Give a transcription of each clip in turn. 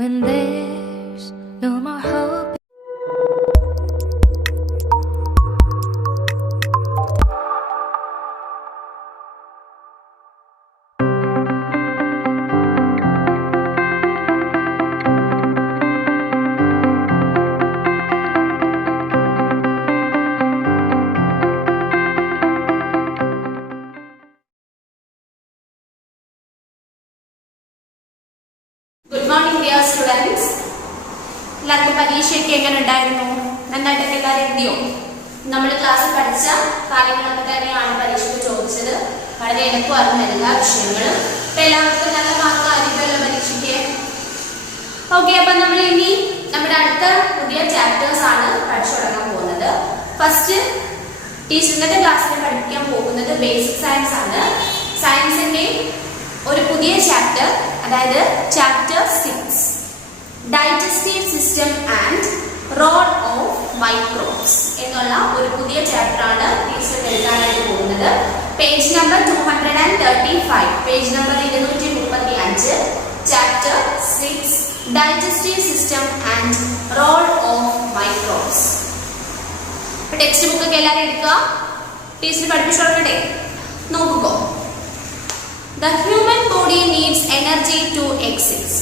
when there's no more hope. Good morning dear students. എല്ലാവർക്കും പരീക്ഷയൊക്കെ എങ്ങനെ ഉണ്ടായിരുന്നു? നന്നായിട്ട് എല്ലാവരും എഴുതിയോ? നമ്മൾ ക്ലാസ്സിൽ പഠിച്ച കാര്യങ്ങളൊക്കെ തന്നെയാണ് പരീക്ഷയ്ക്ക് ചോദിച്ചത്. വളരെ എളുപ്പമായിരുന്നു എല്ലാ വിഷയങ്ങളും. അപ്പോൾ എല്ലാവർക്കും നല്ല മാർക്ക് ആയിരിക്കുമല്ലോ പരീക്ഷയ്ക്ക്. ഓക്കെ, അപ്പം നമ്മൾ ഇനി നമ്മുടെ അടുത്ത പുതിയ ചാപ്റ്റേഴ്സ് ആണ് പഠിച്ചു തുടങ്ങാൻ പോകുന്നത്. ഫസ്റ്റ് ഇന്നത്തെ ക്ലാസ്സിൽ പഠിക്കാൻ പോകുന്നത് ബേസിക് സയൻസ് ആണ്. സയൻസിന്റെ ഒരു പുതിയ ചാപ്റ്റർ, അതായത് chapter 6 digestive system and role of microbes എന്നുള്ള ഒരു പുതിയ ചാപ്റ്റർ ആണ് ടീച്ചർ എഴുതാനായിട്ട് പോകുന്നത്. Page number 235, page number 235, chapter 6 digestive system and role of microbes. Text book ഒക്കെ എല്ലാവരും എടുക്കുക. ടീച്ചർ പഠിപ്പിച്ചു തുടങ്ങട്ടെ. നോക്കുക. The human body needs energy to exist.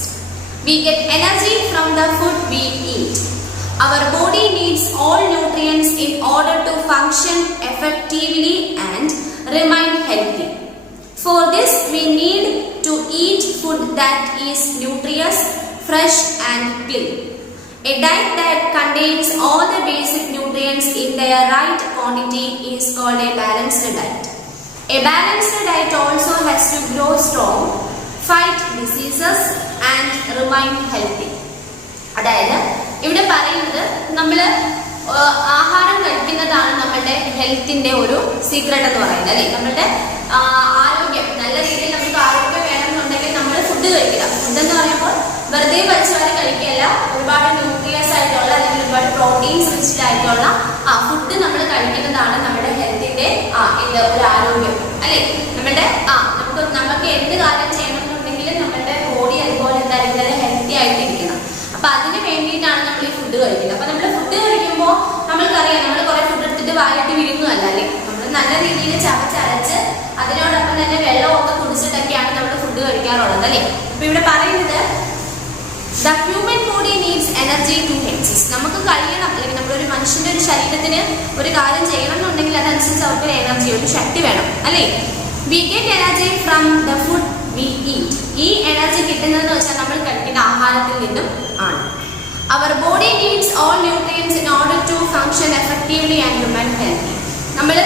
We get energy from the food we eat. Our body needs all nutrients in order to function effectively and remain healthy. For this, we need to eat food that is nutritious, fresh and clean. A diet that contains all the basic nutrients in their right quantity is called a balanced diet. A balanced diet also has to grow strong, fight diseases and remain healthy. അതായത് ഇവിടെ പറയുന്നത് നമ്മൾ ആഹാരം കഴിക്കുന്നതാണ് നമ്മളുടെ ഹെൽത്തിന്റെ ഒരു secret എന്ന് പറയുന്നത്, അല്ലേ? നമ്മളുടെ ആരോഗ്യം നല്ല രീതിയിൽ നമുക്ക് ആരോഗ്യം വേണമെന്നുണ്ടെങ്കിൽ നമ്മൾ ഫുഡ് കഴിക്കുക. ഫുഡ് എന്ന് പറയുമ്പോൾ വെറുതെ പരിച്ചവരെ കഴിക്കുകയല്ല, ഒരുപാട് ന്യൂട്രിയൻസ് ആയിട്ടുള്ള അല്ലെങ്കിൽ ഒരുപാട് പ്രോട്ടീൻസ് റിച്ച്ഡ് ആയിട്ടുള്ള ഫുഡ് നമ്മൾ കഴിക്കുന്നതാണ് നമ്മുടെ ഹെൽത്തിന്റെ ഒരു ആരോഗ്യം, അല്ലെ? നമ്മുടെ നമുക്ക് എന്ത് കാര്യം ചെയ്യണമെന്നുണ്ടെങ്കിലും നമ്മുടെ ബോഡി അതുപോലെ എന്തായാലും നല്ല ഹെൽത്തി ആയിട്ട് ഇരിക്കണം. അപ്പൊ അതിന് വേണ്ടിയിട്ടാണ് നമ്മൾ ഈ ഫുഡ് കഴിക്കുന്നത്. അപ്പൊ നമ്മൾ ഫുഡ് കഴിക്കുമ്പോൾ നമ്മൾക്കറിയാം, നമ്മൾ കുറെ ഫുഡ് എടുത്തിട്ട് വായിട്ട് വിഴുങ്ങുമല്ല, അല്ലെ? നമ്മൾ നല്ല രീതിയിൽ ചവച്ചരച്ച് അതിനോടൊപ്പം തന്നെ വെള്ളമൊക്കെ കുടിച്ചിട്ടൊക്കെയാണ് നമ്മൾ ഫുഡ് കഴിക്കാറുള്ളത്, അല്ലെ? അപ്പൊ ഇവിടെ പറയുന്നത് the human body needs energy to exist. നമുക്ക് കഴിയണം, അല്ലെങ്കിൽ നമ്മളൊരു മനുഷ്യന്റെ ഒരു ശരീരത്തിന് ഒരു കാര്യം ചെയ്യണം എന്നുണ്ടെങ്കിൽ അതനുസരിച്ച് അവർക്ക് എനർജി, ഒരു ശക്തി വേണം, അല്ലേ? We get energy from the food we eat. ഈ എനർജി കിട്ടുന്നതെന്ന് വെച്ചാൽ നമ്മൾ കഴിക്കുന്ന ആഹാരത്തിൽ നിന്നും ആണ്. Our body needs all nutrients in order to function effectively and remain healthy. നമ്മൾ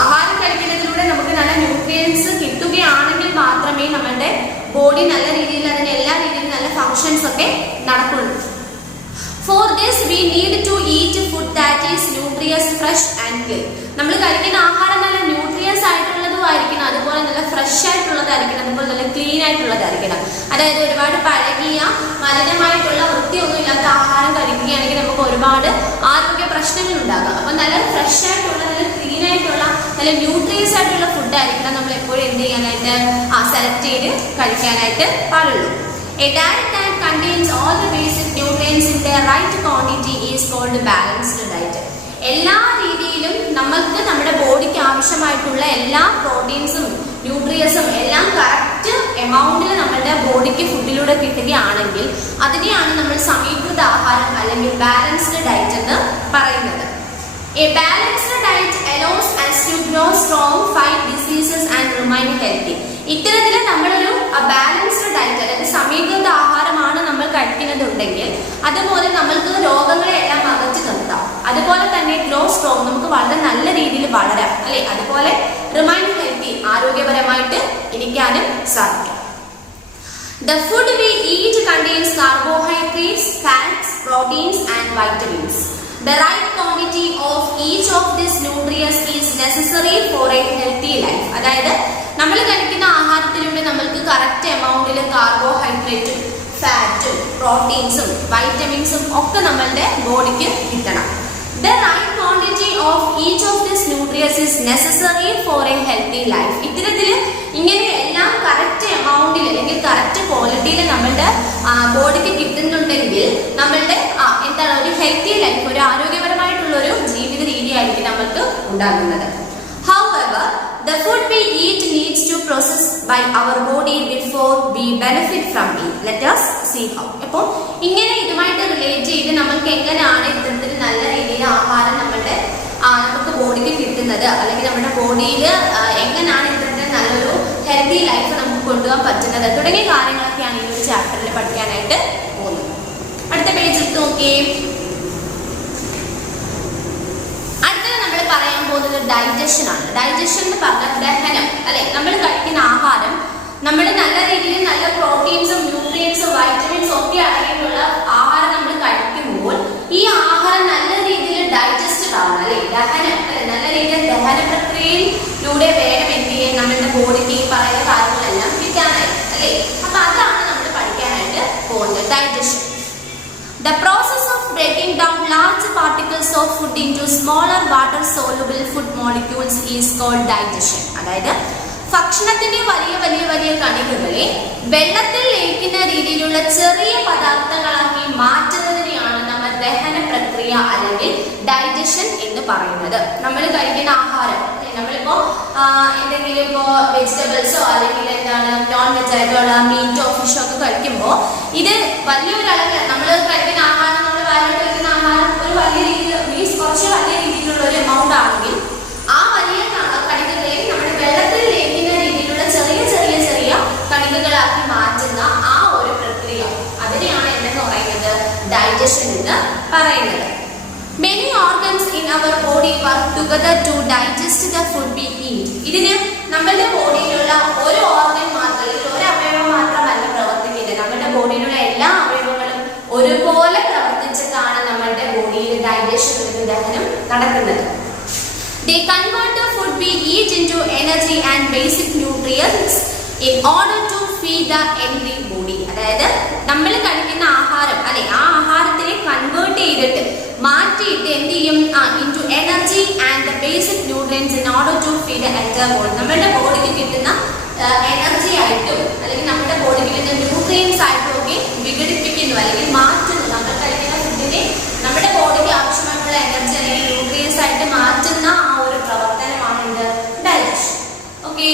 ആഹാരം കഴിക്കുന്നതിലൂടെ നമുക്ക് നല്ല ന്യൂട്രിയൻസ് കിട്ടുകയാണെങ്കിൽ മാത്രമേ നമ്മളുടെ ബോഡി നല്ല രീതിയിൽ അതിന് എല്ലാ രീതിയിലും നല്ല ഫങ്ഷൻസ് ഒക്കെ നടക്കുള്ളൂ. For this we need to eat food that is nutritious, fresh and clean. നമ്മൾ കഴിക്കുന്ന ആഹാരം നല്ല ന്യൂട്രിയൻസ് ആയിട്ടുള്ളതുമായിരിക്കണം, അതുപോലെ നല്ല ഫ്രഷ് ആയിട്ടുള്ളതായിരിക്കണം, അതുപോലെ നല്ല ക്ലീൻ ആയിട്ടുള്ളതായിരിക്കണം. അതായത് ഒരുപാട് പഴകിയ മലിനമായിട്ടുള്ള വൃത്തിയൊന്നും ഇല്ലാത്ത ആഹാരം കഴിക്കുകയാണെങ്കിൽ നമുക്ക് ഒരുപാട് ആരോഗ്യ പ്രശ്നങ്ങൾ ഉണ്ടാകാം. അപ്പൊ നല്ല ഫ്രഷ് ആയിട്ടുള്ള നല്ല ക്ലീൻ ആയിട്ടുള്ള നല്ല ന്യൂട്രിയൻസ് ആയിട്ടുള്ള ഫുഡ് ആയിരിക്കണം നമ്മൾ എപ്പോഴും എന്ത് ചെയ്യാനായിട്ട് സെലക്ട് ചെയ്ത് കഴിക്കാനായിട്ട് പാടുള്ളൂ. A diet that contains all the basic nutrients in their right quantity is called balanced diet. എല്ലാ രീതിയിലും നമ്മൾക്ക് നമ്മുടെ ബോഡിക്ക് ആവശ്യമായിട്ടുള്ള എല്ലാ പ്രോട്ടീൻസും ന്യൂട്രിയൻസും എല്ലാം കറക്റ്റ് എമൗണ്ടിൽ നമ്മുടെ ബോഡിക്ക് ഫുഡിലൂടെ കിട്ടുകയാണെങ്കിൽ അതിനെയാണ് നമ്മൾ സമീകൃത ആഹാരം അല്ലെങ്കിൽ ബാലൻസ്ഡ് ഡയറ്റ് എന്ന് പറയുന്നത്. A balanced diet allows us to grow strong, fight diseases and remain healthy. ഇത്തരത്തിൽ നമ്മളൊരു ബാലൻസ്ഡ് ഡയറ്റ്, അതായത് സമീകൃത ആഹാരമാണ് നമ്മൾ കഴിക്കുന്നതുണ്ടെങ്കിൽ അതുപോലെ നമ്മൾക്ക് രോഗങ്ങളെ എല്ലാം അകറ്റി നിർത്താം. അതുപോലെ തന്നെ ഗ്രോ സ്ട്രോങ്, നമുക്ക് വളരെ നല്ല രീതിയിൽ വളരാം, അല്ലെ? അതുപോലെ റിമൈൻ ഹെൽത്തി, ആരോഗ്യപരമായിട്ട് ഇരിക്കാനും സാധിക്കും. The food we eat contains carbohydrates, fats, proteins and vitamins. The right quantity of each of these nutrients is necessary for a healthy life. അതായത് നമ്മൾ കഴിക്കുന്ന ആഹാരത്തിലൂടെ നമ്മൾക്ക് കറക്റ്റ് എമൗണ്ടിൽ കാർബോഹൈഡ്രേറ്റും ഫാറ്റും പ്രോട്ടീൻസും വൈറ്റമിൻസും ഒക്കെ നമ്മളുടെ ബോഡിക്ക് കിട്ടണം. The right quantity of each of this nutrients is necessary four A healthy life. ഇത്തരത്തിൽ ഇങ്ങനെ എല്ലാം കറക്റ്റ് എമൗണ്ടിൽ അല്ലെങ്കിൽ കറക്റ്റ് ക്വാളിറ്റിയിൽ നമ്മളുടെ ബോഡിക്ക് കിട്ടുന്നുണ്ടെങ്കിൽ നമ്മളുടെ എന്താണ് ഒരു ഹെൽത്തി ലൈഫ്, ഒരു ആരോഗ്യപരമായിട്ടുള്ള ഒരു ജീവിത രീതിയായിരിക്കും നമ്മൾക്ക് ഉണ്ടാകുന്നത്. However, the food we eat needs to process by our body before we benefit from it. Let us see how. അപ്പോൾ ഇങ്ങനെ ഇതുമായിട്ട് റിലേറ്റ് ചെയ്ത് നമുക്ക് എങ്ങനെയാണ് ഇത്തരത്തിൽ നല്ല രീതിയിൽ ആഹാരം നമുക്ക് ബോഡിക്ക് കിട്ടുന്നത്, അല്ലെങ്കിൽ നമ്മുടെ ബോഡിയിൽ എങ്ങനെയാണ് ഇത്തരത്തിൽ നല്ലൊരു ഹെൽത്തി ലൈഫ് നമുക്ക് കൊണ്ടുപോകാൻ പറ്റുന്നത് തുടങ്ങിയ കാര്യങ്ങളൊക്കെയാണ് ഈ ഒരു ചാപ്റ്ററിൽ പഠിക്കാനായിട്ട് പോകുന്നത്. അടുത്ത പേജിൽ നോക്കിയേ. പറയാൻ പോകുന്നത് ഡൈജഷൻ ആണ്. ഡൈജഷൻ എന്ന് പറഞ്ഞാൽ ദഹനം അല്ലെ. നമ്മൾ കഴിക്കുന്ന ആഹാരം നമ്മൾ നല്ല രീതിയിൽ നല്ല പ്രോട്ടീൻസും ന്യൂട്രിയൻസും വൈറ്റമിൻസും ഒക്കെ അടങ്ങിയിട്ടുള്ള ആഹാരം നമ്മൾ കഴിക്കുമ്പോൾ ഈ ആഹാരം നല്ല രീതിയിൽ ഡൈജസ്റ്റഡ് ആവണം അല്ലെ. ദഹനം അല്ലെ, നല്ല രീതിയിൽ ദഹന പ്രക്രിയയിലൂടെ വേണം എന്ത് ചെയ്യാൻ നമ്മുടെ ബോഡിക്ക് ഈ പറയുന്ന കാര്യങ്ങളെല്ലാം കിട്ടാനായിട്ട് അല്ലെ. അപ്പൊ അതാണ് നമ്മൾ പഠിക്കാനായിട്ട് പോകുന്നത്, digestion. The process of breaking down large particles of food into smaller water soluble food molecules is called digestion. അതായത് ഭക്ഷണത്തിന്റെ വലിയ വലിയ വലിയ കണികകളെ വെള്ളത്തിൽ ലയിക്കുന്ന രീതിയിലുള്ള ചെറിയ പദാർത്ഥങ്ങളാക്കി മാറ്റുന്നതിനെയാണ് നമ്മൾ ദഹന പ്രക്രിയ അല്ലെങ്കിൽ ഡൈജഷൻ എന്ന് പറയുന്നത്. നമ്മൾ കഴിക്കുന്ന ആഹാരം, നമ്മളിപ്പോ എന്തെങ്കിലും ഇപ്പോ വെജിറ്റബിൾസോ അല്ലെങ്കിൽ എന്താണ് നോൺ വെജ് ആയിട്ടുള്ള മീറ്റോ ഫിഷോ ഒക്കെ കഴിക്കുമ്പോൾ ഇത് വലിയൊരു അളവ് നമ്മൾ കഴിക്കുന്ന ആഹാരം, നമ്മൾ വയറിൽ കഴിക്കുന്ന ആഹാരം ഒരു വലിയ രീതിയിൽ മീൻസ് കുറച്ച് വലിയ രീതിയിലുള്ള ഒരു എമൗണ്ട് ആണെങ്കിൽ ആ വലിയ കണികകളെ നമ്മുടെ വെള്ളത്തിൽ ലയിക്കുന്ന രീതിയിലുള്ള ചെറിയ ചെറിയ ചെറിയ കണികകളാക്കി മാറ്റുന്ന ആ ഒരു പ്രക്രിയ, അതിനെയാണ് എന്തെന്ന് പറയുന്നത് ഡൈജഷൻ എന്ന് പറയുന്നത്. Many organs in our body work together to digest the food we eat. ഇതിന് നമ്മുടെ ബോഡിയിലുള്ള ഒരു ഓർഗൻ മാത്രം, ഒരു അവയവം മാത്രമല്ല പ്രവർത്തിക്കുന്നത്. നമ്മുടെ ബോഡിയിലുള്ള എല്ലാ അവയവങ്ങളും ഒരുപോലെ പ്രവർത്തിച്ചിട്ടാണ് നമ്മുടെ ബോഡിയിൽ ഡൈജഷൻ എന്ന ദഹനം നടക്കുന്നത്. They convert the food we eat into energy and basic nutrients in order to feed the hungry body. അതായത് നമ്മൾ കഴിക്കുന്ന ആഹാരം അല്ലെ, ആ ആഹാരത്തിനെ കൺവേർട്ട് ചെയ്തിട്ട് മാറ്റിയിട്ട് എന്ത് ചെയ്യും, into energy and the basic nutrients in order to feed the entire body. നമ്മുടെ ബോഡിക്ക് കിട്ടുന്ന എനർജി ആയിട്ടും അല്ലെങ്കിൽ നമ്മുടെ ബോഡിക്ക് കിട്ടുന്ന ന്യൂട്രിയൻസ് ആയിട്ടും ഒക്കെ വിഘടിപ്പിക്കുന്നു അല്ലെങ്കിൽ മാറ്റുന്നു. നമ്മൾ കഴിക്കുന്ന ഫുഡിനെ നമ്മുടെ ബോഡിക്ക് ആവശ്യമായിട്ടുള്ള എനർജി അല്ലെങ്കിൽ ന്യൂട്രിയൻസ് ആയിട്ട് മാറ്റുന്ന ആ ഒരു പ്രവർത്തനമാണ് ഇത് ഡൈജഷൻ. ഓക്കെ,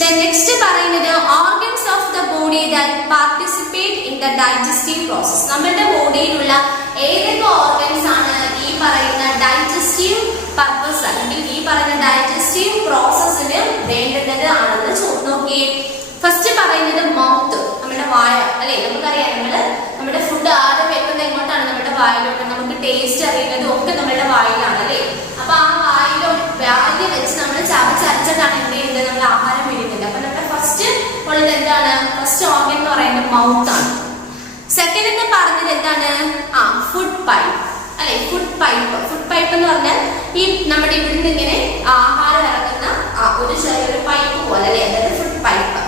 then next പറയുന്നത് organs of the body that participate in the digestive process. നമ്മുടെ ബോഡിയിലുള്ള ഏതൊക്കെ ഓർഗൻസ് ആണ് ഈ പറയുന്ന ഡൈജസ്റ്റീവ് പർപ്പസ് അല്ലെങ്കിൽ ഈ പറയുന്ന ഡൈജസ്റ്റീവ് പ്രോസസ്സിന് വേണ്ടുന്നത് ആണെന്ന് നോക്കിയേ. ഫസ്റ്റ് പറയുന്നത് മൗത്ത്, നമ്മുടെ വായ അല്ലെ. നമുക്കറിയാം നമ്മുടെ ഫുഡ് ആദ്യം വെക്കുന്നത് എങ്ങോട്ടാണ്, നമ്മുടെ വായിലോട്ട്. നമുക്ക് ടേസ്റ്റ് അറിയുന്നതും ഒക്കെ നമ്മുടെ വായിലാണ് അല്ലെ. അപ്പൊ ആ വായിൽ വെച്ച് നമ്മൾ ചവച്ചരച്ചിട്ടാണ് എന്ത് ചെയ്യുന്നത്, നമ്മൾ ആഹാരം കഴിക്കുന്നത്. അപ്പൊ നമ്മുടെ ഫസ്റ്റ് ഉള്ളത് എന്താണ്, ഫസ്റ്റ് ഓർഗൻ എന്ന് പറയുന്നത് മൗത്ത് ആണ്. സെക്കൻഡ് എന്ന് പറഞ്ഞത് എന്താണ്, ഫുഡ് പൈപ്പ് അല്ലെ. ഫുഡ് പൈപ്പ് എന്ന് പറഞ്ഞാൽ ഈ നമ്മുടെ ഇവിടുന്ന് ഇങ്ങനെ ആഹാരം ഇറങ്ങുന്ന ഒരു ചെറിയൊരു പൈപ്പ് പോലെ അല്ലെ, അതായത് food pipe.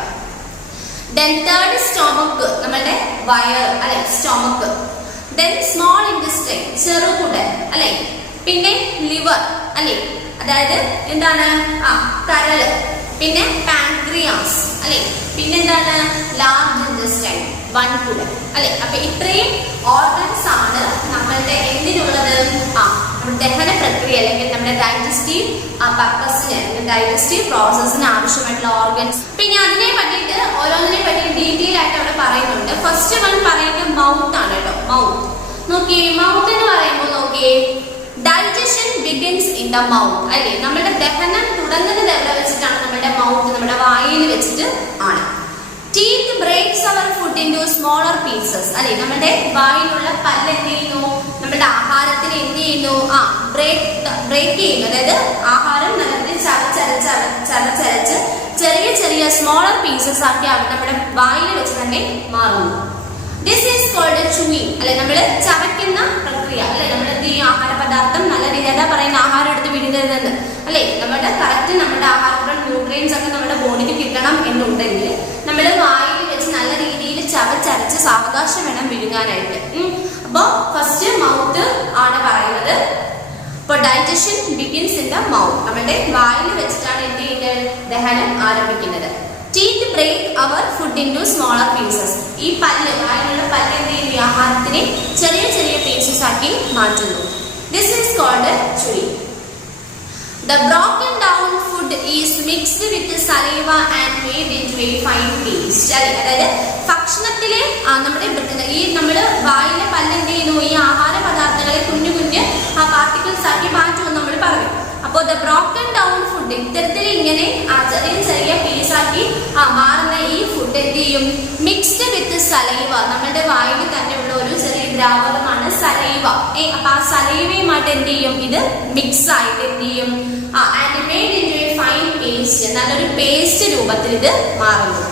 Then third stomach, നമ്മുടെ വയർ അല്ലെ, സ്റ്റൊമക്ക്. ദെൻ സ്മോൾ ഇൻറ്റെസ്റ്റൈൻ, ചെറുകുടൽ അല്ലെ. പിന്നെ ലിവർ അല്ലെ, അതായത് എന്താണ് കരള്. പിന്നെ പാൻക്രിയാസ് അല്ലെ. പിന്നെ എന്താണ് ലാർജ് ഇൻറ്റെസ്റ്റൈൻ, വൻകുടൽ അല്ലെ. അപ്പൊ ഇത്രയും ഓർഗൻസ് ആണ് നമ്മളുടെ എന്തിനുള്ളത്, ദഹന പ്രക്രിയ അല്ലെങ്കിൽ നമ്മുടെ ഡൈജസ്റ്റീവ് പർപ്പസിന് അല്ലെങ്കിൽ ഡൈജസ്റ്റീവ് പ്രോസസ്സിന് ആവശ്യമായിട്ടുള്ള ഓർഗൻസ്. പിന്നെ അതിനെ പറ്റിയിട്ട് ഓരോന്നിനെ പറ്റി ഡീറ്റെയിൽ ആയിട്ട് അവിടെ പറയുന്നുണ്ട്. ഫസ്റ്റ് വൺ പറയുന്നത് മൗത്ത് ആണ് കേട്ടോ. മൗത്ത് നോക്കിയേ, മൗത്ത് എന്ന് പറയുമ്പോൾ നോക്കിയേ, digestion begins in the mouth അല്ലെ. നമ്മുടെ ദഹനം തുടങ്ങുന്നത് എവിടെ വെച്ചിട്ടാണ്, നമ്മുടെ മൗത്ത്, നമ്മുടെ വായിൽ വെച്ചിട്ട് ആണ്. ടീത്ത് ബ്രേക്സ് അവർ ഫുഡ് ഇൻടു സ്മോളർ പീസസ് അല്ലെ. നമ്മുടെ വായിലുള്ള പല്ല് എന്ത് ചെയ്യുന്നു, നമ്മുടെ ആഹാരത്തിന് എന്ത് ചെയ്യുന്നു, ബ്രേക്ക് ചെയ്യുന്നു. അതായത് ആഹാരം നല്ല ചതച്ചരച്ച് ചെറിയ ചെറിയ സ്മോളർ പീസസ് ആക്കി നമ്മുടെ വായിൽ വെച്ച് തന്നെ മാറുന്നു. ദിസ് ഈസ് കോൾഡ് ചൂയിങ് അല്ലെ. നമ്മൾ ചവയ്ക്കുന്ന പ്രക്രിയ അല്ലെ. നമ്മൾ എന്ത് ചെയ്യും, ആഹാര പദാർത്ഥം നല്ല രീതിയിൽ എന്താ പറയുന്ന ആഹാരം എടുത്ത് വിഴുങ്ങരുതെന്ന് അല്ലെ. നമ്മുടെ കറക്റ്റ് നമ്മുടെ ആഹാരത്തിലുള്ള ന്യൂട്രിയൻസ് ഒക്കെ നമ്മുടെ ബോഡിക്ക് കിട്ടണം എന്നുണ്ടെങ്കിൽ നമ്മൾ വായിൽ വെച്ച് നല്ല രീതിയിൽ ചവച്ചരച്ച് സാവകാശം വേണം വിഴുങ്ങാനായിട്ട്. അപ്പൊ ഫസ്റ്റ് മൗത്ത് ആണ് പറയുന്നത്. അപ്പോൾ digestion begins in the mouth. നമ്മുടെ വായിൽ വെച്ചിട്ടാണ് എന്ത് ചെയ്യുന്നത്? ദഹനം ആരംഭിക്കുന്നത്. Teeth break our food into smaller pieces. ഈ പല്ല്, വായിലുള്ള പല്ല് എന്ത് ചെയ്യുന്നു? ആഹാരത്തിനെ ചെറിയ ചെറിയ പീസസ് ആക്കി മാറ്റുന്നു. This is called chewing. The broken down food is mixed with saliva and made into a fine paste. അതായത് ഭക്ഷണത്തിലെ നമ്മുടെ വായിലെ പല്ല് എന്ത് ചെയ്യുന്നു? ഈ ആഹാര പദാർത്ഥങ്ങളെ കുഞ്ഞു കുഞ്ഞ് പാർട്ടിക്കിൾസ് ആക്കി മാറ്റുമെന്ന് നമ്മൾ പറഞ്ഞു. അപ്പോൾ ദ ബ്രോക്കൺ ഡൗൺ ഫുഡ്, ഇത്തരത്തിൽ ഇങ്ങനെ ചെറിയ ചെറിയ പീസാക്കി മാറുന്ന ഈ ഫുഡ് എന്ത് ചെയ്യും? മിക്സ്ഡ് വിത്ത് സലൈവ, നമ്മുടെ വായിൽ തന്നെയുള്ള ഒരു ചെറിയ ദ്രാവകമാണ് സലൈവ. അപ്പൊ ആ സലൈവയുമായിട്ട് എന്ത് ചെയ്യും? ഇത് മിക്സ് ആയിട്ട് എന്ത് ചെയ്യും? And made into A fine paste, നല്ലൊരു പേസ്റ്റ് രൂപത്തിൽ ഇത് മാറുന്നു.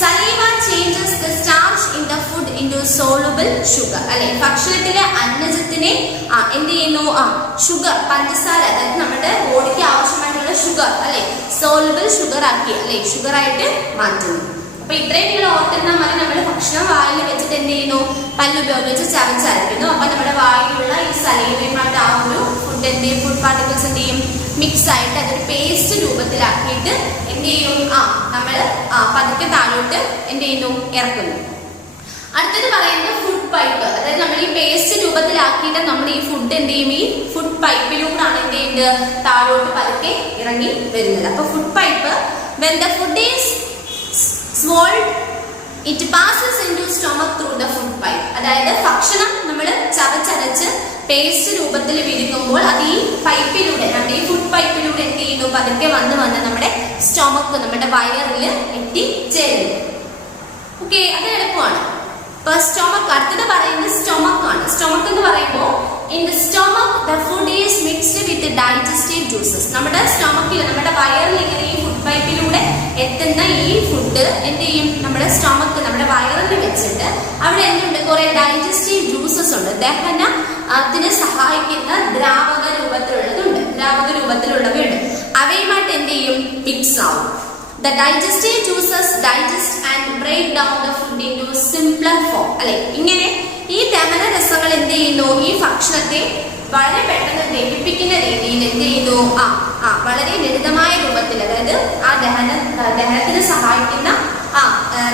Saliva changes the starch in the food into soluble sugar. അല്ലെ, ഭക്ഷണത്തിലെ അന്നജത്തിനെ എന്ത് ചെയ്യുന്നു? ഷുഗർ, പഞ്ചസാര, അതായത് നമ്മുടെ ബോഡിക്ക് ആവശ്യമായിട്ടുള്ള ഷുഗർ, അല്ലെ, സോളുബിൾ ഷുഗർ ആക്കി, അല്ലെ, ഷുഗർ ആയിട്ട് മാറ്റുന്നു. അപ്പൊ ഇത്രയും നിങ്ങൾ ഓർത്തിരുന്നാൽ മതി. നമ്മുടെ ഭക്ഷണം വായിൽ വെച്ചിട്ട് എന്ത് ചെയ്യുന്നു? പല്ലുപയോഗിച്ച് ചവച്ചരയ്ക്കുന്നു. അപ്പൊ നമ്മുടെ വായിലുള്ള ഈ സലൈവയുമായിട്ട് ആ ഒരു ഫുഡ് പാർട്ടിക്കിൾസ് എന്ത് ചെയ്യും? മിക്സ് ആയിട്ട് അതൊരു പേസ്റ്റ് രൂപത്തിലാക്കിയിട്ട് എന്ത് ചെയ്യും? നമ്മൾ പതുക്കെ താഴോട്ട് എന്ത് ചെയ്യുന്നു? ഇറക്കുന്നു. അടുത്തത് പറയുന്നത് ഫുഡ് പൈപ്പ്. അതായത് നമ്മൾ ഈ പേസ്റ്റ് രൂപത്തിലാക്കിയിട്ട് നമ്മൾ ഈ ഫുഡ് എന്ത് ചെയ്യും? ഈ ഫുഡ് പൈപ്പിലൂടെയാണ് എന്ത് ചെയ്യുന്നത്? താഴോട്ട് പതുക്കെ ഇറങ്ങി വരുന്നത്. അപ്പൊ food pipe, when the food is swallowed it passes into stomach through the food pipe. അതായത് ഭക്ഷണം നമ്മൾ ചവച്ചരച്ച് പേസ്റ്റ് രൂപത്തിൽ വിഴുങ്ങുമ്പോൾ അത് ഈ പൈപ്പിലൂടെ, നമ്മുടെ ഈ ഫുഡ് പൈപ്പിലൂടെ എന്ത് ചെയ്യുന്നു? പതുക്കെ വന്ന് നമ്മുടെ സ്റ്റൊമക്ക്, നമ്മുടെ വയറിൽ എത്തിച്ചേരുന്നു. ഓക്കെ, അത് എളുപ്പമാണ്. ഇപ്പൊ സ്റ്റൊമക്ക്, അടുത്തത് പറയുന്നത് സ്റ്റൊമക്ക് ആണ്. സ്റ്റൊമക്ക് എന്ന് പറയുമ്പോൾ in the stomach the food is mixed with digestive juices. നമ്മുടെ സ്റ്റൊമക്കിൽ, നമ്മുടെ വയറിൽ ഇങ്ങനെ ഈ ഫുഡ് പൈപ്പിലൂടെ എത്തുന്ന ഈ ഫുഡ് എന്ത് ചെയ്യും? നമ്മുടെ സ്റ്റൊമക്ക്, നമ്മുടെ വയറിൽ വെച്ചിട്ട് അവിടെ എന്തുണ്ട്? കുറെ ഡൈജസ്റ്റീവ് ജ്യൂസസ് ഉണ്ട്. ദഹനത്തിന് സഹായിക്കുന്ന ദ്രാവക രൂപത്തിലുള്ളവയുണ്ട്. അവയുമായിട്ട് എന്ത് ചെയ്യും? മിക്സ് ആവും. The digestive juices digest and break down the food into simpler form. അല്ലെ, ഇങ്ങനെ ഈ ദഹന രസങ്ങൾ എന്ത് ചെയ്യുന്നു? ഈ ഭക്ഷണത്തെ വളരെ പെട്ടെന്ന് ദഹിപ്പിക്കുന്ന രീതിയിൽ എന്ത് ചെയ്യുന്നു? വളരെ ലളിതമായ രൂപത്തിൽ, അതായത് ആ ദഹനത്തിന് സഹായിക്കുന്ന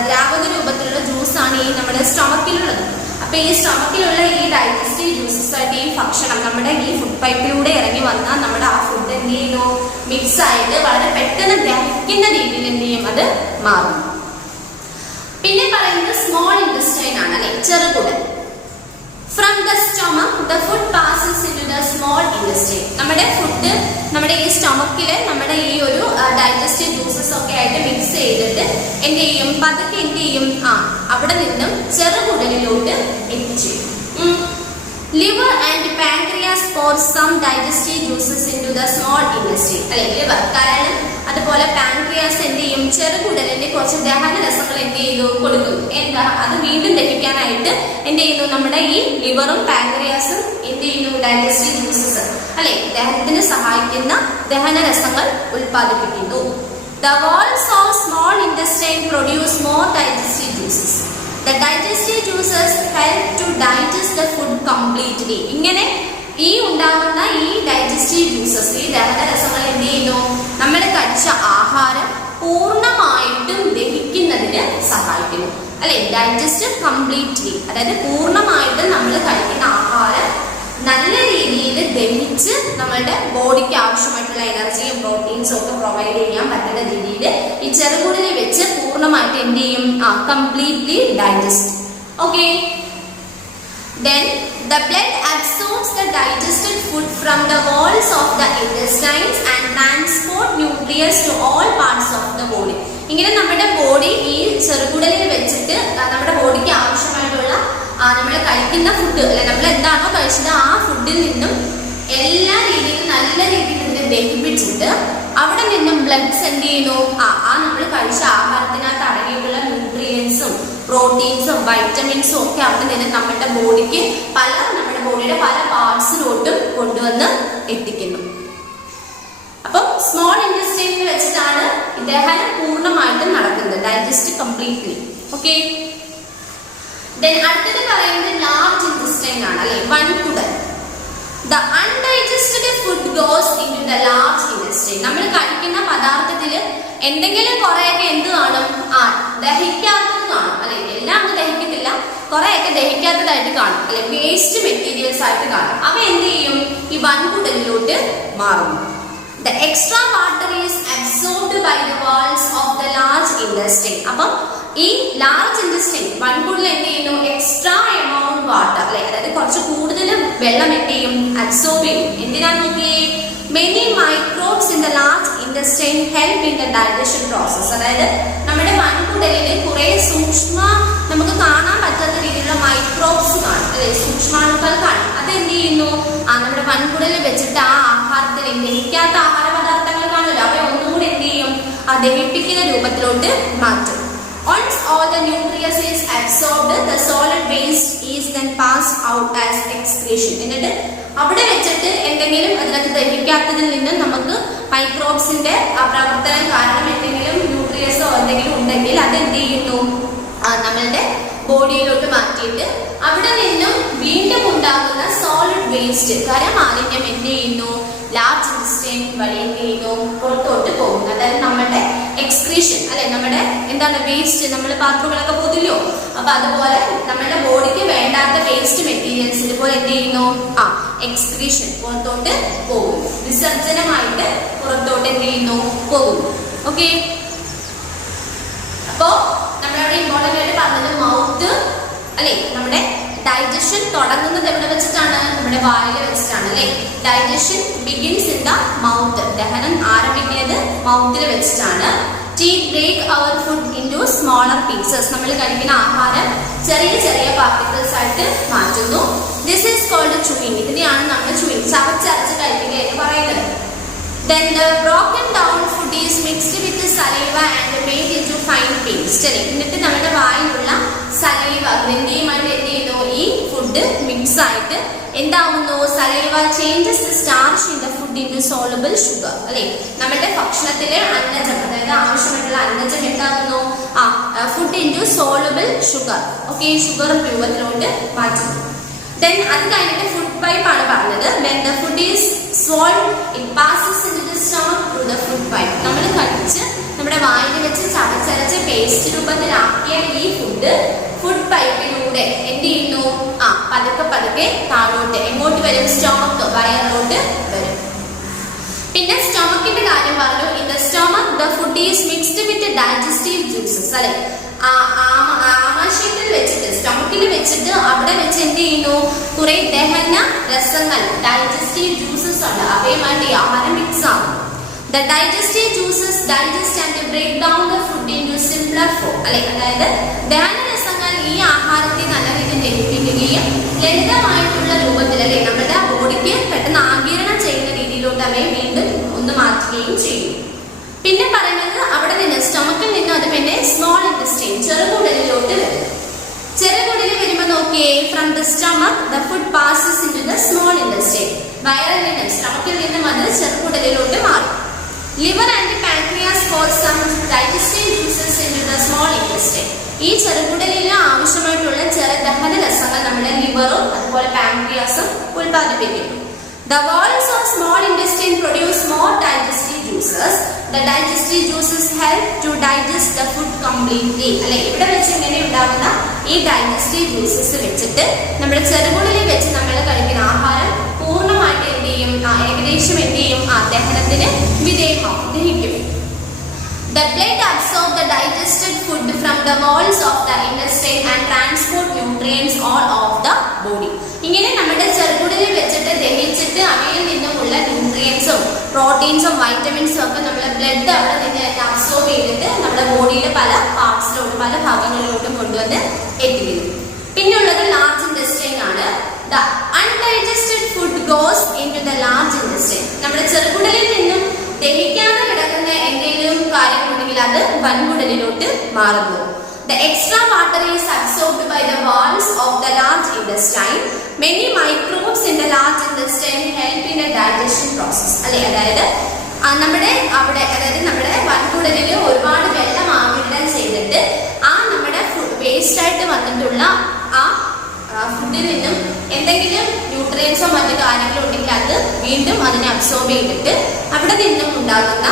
ദ്രാവക രൂപത്തിലുള്ള ജ്യൂസാണ് ഈ നമ്മുടെ സ്റ്റൊമക്കിലുള്ളത്. അപ്പൊ ഈ സ്റ്റൊമക്കിലുള്ള ഈ ഡൈജസ്റ്റീവ് ജ്യൂസസ് ആയിട്ട് ഈ ഭക്ഷണം നമ്മുടെ ഈ ഫുഡ് പൈപ്പിലൂടെ ഇറങ്ങി വന്നാൽ നമ്മുടെ ആ ഫുഡ് എന്ത് ചെയ്യുന്നു? മിക്സ് ആയിട്ട് വളരെ പെട്ടെന്ന് ദഹിക്കുന്ന രീതിയിൽ എന്ത് ചെയ്യും? അത് മാറും. പിന്നെ പറയുന്നത് സ്മോൾ ഇൻറ്റസ്റ്റൈൻ ആണ്, അല്ലെ, ചെറുകുടൽ. From the stomach the food passes into the small intestine. നമ്മുടെ ഫുഡ് നമ്മുടെ ഈ സ്റ്റൊമക്കില് നമ്മുടെ ഈ ഒരു ഡൈജസ്റ്റീവ് ജ്യൂസസ് ഒക്കെ ആയിട്ട് മിക്സ് ചെയ്തിട്ട് എന്ത് ചെയ്യും? പതുക്കെ എന്ത് ചെയ്യും? അവിടെ നിന്നും ചെറുകുടലിലോട്ട് എത്തിച്ചേരും. Liver and pancreas for some digestive juices into the small intestine. അല്ലെ, ലിവർ, കരൾ, അതുപോലെ പാൻക്രിയാസ് എന്ത് ചെയ്യും? ചെറുകുടലിന്റെ കുറച്ച് ദഹന രസങ്ങൾ എന്ത് ചെയ്തു? കൊടുക്കുന്നു. എന്താ? അത് വീണ്ടും ദഹിക്കാനായിട്ട് എന്ത് ചെയ്യുന്നു? നമ്മുടെ ഈ ലിവറും പാൻക്രിയാസും എന്ത് ചെയ്യുന്നു? ഡൈജസ്റ്റീവ് ജ്യൂസസ്, അല്ലെ, ദഹനത്തിന് സഹായിക്കുന്ന ദഹന രസങ്ങൾ ഉൽപ്പാദിപ്പിക്കുന്നു. The walls of small intestine produce more digestive juices. The digestive juices help to digest the food completely. ഇങ്ങനെ ഈ ഉണ്ടാകുന്ന ഈ ഡൈജസ്റ്റീവ് ജ്യൂസസ്, ഈ ദഹനരസങ്ങൾ എന്ത് ചെയ്യുന്നു? നമ്മൾ കഴിച്ച ആഹാരം പൂർണ്ണമായിട്ടും ദഹിക്കുന്നതിന് സഹായിക്കുന്നു, അല്ലെ, ഡൈജസ്റ്റ് കംപ്ലീറ്റ്ലി. അതായത് പൂർണ്ണമായിട്ടും നമ്മൾ കഴിക്കുന്ന ആഹാരം നല്ല രീതിയിൽ ദഹിച്ച് നമ്മളുടെ ബോഡിക്ക് ആവശ്യമായിട്ടുള്ള എനർജിയും പ്രോട്ടീൻസും ഒക്കെ പ്രൊവൈഡ് ചെയ്യാൻ പറ്റുന്ന രീതിയിൽ ഈ ചെറുകുടലിൽ വെച്ച് പൂർണ്ണമായിട്ട് എന്ത് ചെയ്യും? Completely digest. Okay, then the blood absorbs the digested food from the walls of the intestines and transport nutrients to all parts of the body. ഇങ്ങനെ നമ്മുടെ ബോഡി ഈ ചെറുകുടലിൽ വെച്ചിട്ട് നമ്മുടെ ബോഡിക്ക് ആവശ്യമായിട്ടുള്ള നമ്മൾ കഴിക്കുന്ന ഫുഡ്, അല്ലെ, നമ്മൾ എന്താണോ കഴിച്ചത് ആ ഫുഡിൽ നിന്നും എല്ലാ രീതിയിലും നല്ല രീതിയിൽ ദഹിപ്പിച്ചിട്ട് അവിടെ നിന്നും ബ്ലഡ്സ് എന്ത് ചെയ്യുന്നു? നമ്മൾ കഴിച്ച ആഹാരത്തിനകത്ത് അടങ്ങിയിട്ടുള്ള ന്യൂട്രിയൻസും പ്രോട്ടീൻസും വൈറ്റമിൻസും ഒക്കെ അവിടെ നിന്ന് നമ്മുടെ ബോഡിക്ക് നമ്മുടെ ബോഡിയുടെ പല പാർട്സിലോട്ടും കൊണ്ടുവന്ന് എത്തിക്കുന്നു. അപ്പൊ സ്മോൾ ഇൻറ്റസ്റ്റൈനിൽ വെച്ചിട്ടാണ് ദഹനം പൂർണ്ണമായിട്ടും നടക്കുന്നത്, ഡൈജസ്റ്റ് കംപ്ലീറ്റ്ലി. ഓക്കെ, അടുത്തത് പറയുന്നത് ലാർജ് ഇൻറ്റസ്റ്റൈൻ ആണ്, അല്ലെ, വൻകുടൽ. The undigested food goes into the large intestine. നമ്മൾ കഴിക്കുന്ന പദാർത്ഥത്തിൽ എന്തെങ്കിലും കുറെയൊക്കെ എന്ത് കാണും? ദഹിക്കാത്തത് കാണും അല്ലെ? എല്ലാം ഒന്നും ദഹിക്കത്തില്ല, കുറെയൊക്കെ ദഹിക്കാത്തതായിട്ട് കാണും അല്ലെ? വേസ്റ്റ് മെറ്റീരിയൽസ് ആയിട്ട് കാണും. അവ എന്ത് ചെയ്യും? ഈ വൻകുടലിലോട്ട് മാറും. The extra water is absorbed by the walls of the large intestine. അപ്പം ഈ ലാർജ് ഇൻഡസ്ട്രിൻ വൻകുടലിൽ എന്ത് ചെയ്യുന്നു? എക്സ്ട്രാ എമൗണ്ട് വാട്ടർ അല്ലെ, അതായത് കുറച്ച് കൂടുതൽ വെള്ളം എന്ത് ചെയ്യും? അബ്സോർബ് ചെയ്യും. എന്തിനാണ് നോക്കിയേ? Many microbes in the large intestine help in the digestion process. അതായത് നമ്മുടെ വൻകുടലിൽ കുറെ സൂക്ഷ്മ നമുക്ക് കാണാൻ പറ്റാത്ത രീതിയിലുള്ള മൈക്രോബ്സ് കാണും അല്ലെ, സൂക്ഷ്മാണുക്കൾ കാണും. അത് എന്ത് ചെയ്യുന്നു? നമ്മുടെ വൻകുടലിൽ വെച്ചിട്ട് ആ ആഹാരത്തിൽ ദഹിക്കാത്ത ആഹാര പദാർത്ഥങ്ങൾ കാണില്ല, അവയെ ഒന്നുകൂടി എന്ത് ചെയ്യും? ദഹിപ്പിക്കുന്ന രൂപത്തിലോട്ട് മാറ്റും. Once all the nutrients is absorbed, the solid waste is then passed out as excretion. എന്നിട്ട് അവിടെ വെച്ചിട്ട് എന്തെങ്കിലും അതിനകത്ത് ദഹിക്കാത്തതിൽ നിന്ന് നമുക്ക് മൈക്രോബ്സിന്റെ പ്രവർത്തനം കാരണം എന്തെങ്കിലും ന്യൂട്രിയൻസോ എന്തെങ്കിലും ഉണ്ടെങ്കിൽ അത് എന്ത് ചെയ്യുന്നു? നമ്മളുടെ ബോഡിയിലോട്ട് മാറ്റിയിട്ട് അവിടെ നിന്നും വീണ്ടും ഉണ്ടാകുന്ന സോളിഡ് വേസ്റ്റ് ഖരമാലിന്യം എന്ത് ചെയ്യുന്നു? ലാർജ് ഇൻഡസ്ട്രിൻ വഴി എന്ത് ചെയ്യുന്നു? പുറത്തോട്ട് പോകും. അതായത് നമ്മുടെ എക്സ്ക്രീഷൻ അല്ലെ, നമ്മുടെ എന്താണ് വേസ്റ്റ്, നമ്മൾ ബാത്റൂമിലൊക്കെ പോതില്ലോ, അപ്പൊ അതുപോലെ നമ്മുടെ ബോഡിക്ക് വേണ്ടാത്ത വേസ്റ്റ് മെറ്റീരിയൽസ് ഇതുപോലെ എന്ത് ചെയ്യുന്നു? എക്സ്ക്രീഷൻ പുറത്തോട്ട് പോകും, വിസർജനമായിട്ട് പുറത്തോട്ട് എന്ത് ചെയ്യുന്നു? പോകും. ഓക്കെ, അപ്പോ നമ്മളവിടെ ഇമ്പോർട്ടന്റ് ആയിട്ട് പറഞ്ഞത് മൗത്ത് അല്ലെ, നമ്മുടെ ഡൈജഷൻ തുടങ്ങുന്നത് എവിടെ വെച്ചിട്ടാണ്? നമ്മുടെ വായിൽ വെച്ചിട്ടാണ് അല്ലെ. Digestion begins in the mouth. ദഹനം ആരംഭിക്കുന്നത് മൗത്തിൽ വെച്ചിട്ടാണ്. Teeth break our food into smaller pieces. നമ്മൾ കഴിക്കുന്ന ആഹാരം ചെറിയ ചെറിയ പാർട്ടിക്കിൾസ് ആയിട്ട് മാറ്റുന്നു. This is called chewing. ഇതിനെയാണ് നമ്മൾ ചൂയിങ്, ചവച്ചരച്ച് കഴിക്കുക എന്ന് പറയുന്നത്. Then the broken down food is mixed with the saliva and made into fine paste. എന്നിട്ട് നമ്മുടെ വായിലുള്ള സലൈവ ഗ്രന്ഥിയുമായിട്ട് എന്ത് ചെയ്യുന്നു? ഈ ഫുഡ് മിക്സ് ആയിട്ട് എന്താവുന്നു? Saliva changes the starch in the food into soluble sugar അല്ലെ. നമ്മുടെ ഭക്ഷണത്തിലെ അന്നജം, അതായത് ആവശ്യമായിട്ടുള്ള അന്നജം എന്താകുന്നു? Food into soluble sugar. Okay, sugar രൂപത്തിലോട്ട് മാറ്റുന്നു. Then അത് കഴിഞ്ഞിട്ട് ഫുഡ് പൈപ്പ് ആണ് പറഞ്ഞത്. When the food is swallowed, it passes into the stomach through the food pipe. നമ്മൾ കഴിച്ച് നമ്മുടെ വായിൽ വെച്ച് ചവച്ചരച്ച് പേസ്റ്റ് രൂപത്തിലാക്കിയ ഈ ഫുഡ് പൈപ്പിലൂടെ എന്ത് ചെയ്യുന്നു? പതുക്കെ പതുക്കെ താഴോട്ട് എങ്ങോട്ട് വരും? സ്റ്റൊമക്ക്, വയറിലോട്ട് വരും. പിന്നെ സ്റ്റൊമക്കിന്റെ കാര്യം പറഞ്ഞു. In the stomach the food is mixed with digestive juices അല്ലെ. ആമാശയത്തിൽ വെച്ചിട്ട്, സ്റ്റൊമക്കിൽ വെച്ചിട്ട് അവിടെ വെച്ച് എന്ത് ചെയ്യുന്നു? കുറെ ദഹന രസങ്ങൾ, ഡൈജസ്റ്റീവ് ജ്യൂസസ് ഉണ്ട്, അവയുമായിട്ട് ആഹാരം മിക്സ് ആകും. The digestive juices digest and break down the food into simpler form അല്ലെ. അതായത് ദഹനരസങ്ങൾ ഈ ആഹാരത്തെ നല്ല രീതിയിൽ ദഹിപ്പിക്കുകയും ലളിതമായിട്ടുള്ള രൂപത്തിൽ അല്ലെ നമ്മുടെ ബോഡിക്ക് പെട്ടെന്ന് ആഗിരണം ചെയ്യുന്ന രീതിയിലോട്ട് അവയെ വീണ്ടും ഒന്ന് മാറ്റുകയും ചെയ്യും. പിന്നെ പറയുന്നത് അവിടെ നിന്ന് സ്റ്റൊമക്കിൽ നിന്ന് അത് പിന്നെ സ്മോൾ ഇൻറ്റെസ്റ്റൈൻ ചെറുകുടലിലോട്ട് വരും. ചെറുകുടലിൽ വരുമ്പോൾ നോക്കിയേ, from the stomach the food passes into the small intestine. വയറിൽ നിന്നും സ്റ്റൊമക്കിൽ നിന്നും അത് ചെറുകുടലിലോട്ട് മാറും. Liver and pancreas for some digestive juices into the small intestine. ഈ ചെറുകുടലിൽ ആവശ്യമായിട്ടുള്ള ചെറു ദഹന രസങ്ങൾ നമ്മുടെ ലിവറും അതുപോലെ പാൻക്രിയാസും ഉൽപ്പാദിപ്പിക്കുന്നു. The walls of small intestine produce more digestive juices. The digestive juices help to digest the food completely. അല്ലെ, ഇവിടെ വെച്ച് ഇങ്ങനെ ഉണ്ടാകുന്ന ഈ ഡൈജസ്റ്റീവ് ജ്യൂസസ് വെച്ചിട്ട് നമ്മുടെ ചെറുകുടലിൽ വെച്ച് നമ്മൾ കഴിക്കുന്ന ആഹാരം പൂർണ്ണമായിട്ട് എന്ത് ചെയ്യും? ഏകദേശം എന്ത് ചെയ്യും? ദഹനത്തിന് വിധേയമാവും, ദഹിക്കും. The blood absorbs the digested food from the walls of the intestine and transport nutrients all of the body. ഇങ്ങനെ നമ്മുടെ ചെറുകുടലിൽ വെച്ചിട്ട് ദഹിച്ചിട്ട് അവയിൽ നിന്നുമുള്ള ന്യൂട്രിയൻസും പ്രോട്ടീൻസും വൈറ്റമിൻസും ഒക്കെ നമ്മുടെ ബ്ലഡ് അവിടെ നിന്ന് അബ്സോർബ് ചെയ്തിട്ട് നമ്മുടെ ബോഡിയിലെ പല പാർട്സിലോട്ടും പല ഭാഗങ്ങളിലോട്ടും കൊണ്ടുവന്ന് എത്തിക്കുന്നു. പിന്നുള്ളത് ലാർജ് ഇൻറ്റെസ്റ്റൈൻ ആണ്. The undigested food goes into the large intestine. നമ്മുടെ ചെറുകുടലിൽ നിന്നും ദഹിക്കാതെ കിടക്കുന്ന എന്തെങ്കിലും കാര്യങ്ങളുണ്ടെങ്കിൽ അത് വൻകുടലിലോട്ട് മാറുന്നു. The extra water is absorbed by the walls of the large intestine. Many microbes in the large intestine help in the digestion process. അല്ലെ, അതായത് നമ്മുടെ അവിടെ, അതായത് നമ്മുടെ വൻകുടലിൽ ഒരുപാട് വെള്ളം ആഗിരണം ചെയ്തിട്ട് നമ്മുടെ വേസ്റ്റ് ആയിട്ട് വന്നിട്ടുള്ള ഫുഡിൽ നിന്നും എന്തെങ്കിലും ന്യൂട്രിയൻസോ മറ്റു കാര്യങ്ങളോ ഉണ്ടെങ്കിൽ അത് വീണ്ടും അതിനെ അബ്സോർബ് ചെയ്തിട്ട് അവിടെ നിന്നും ഉണ്ടാകുന്ന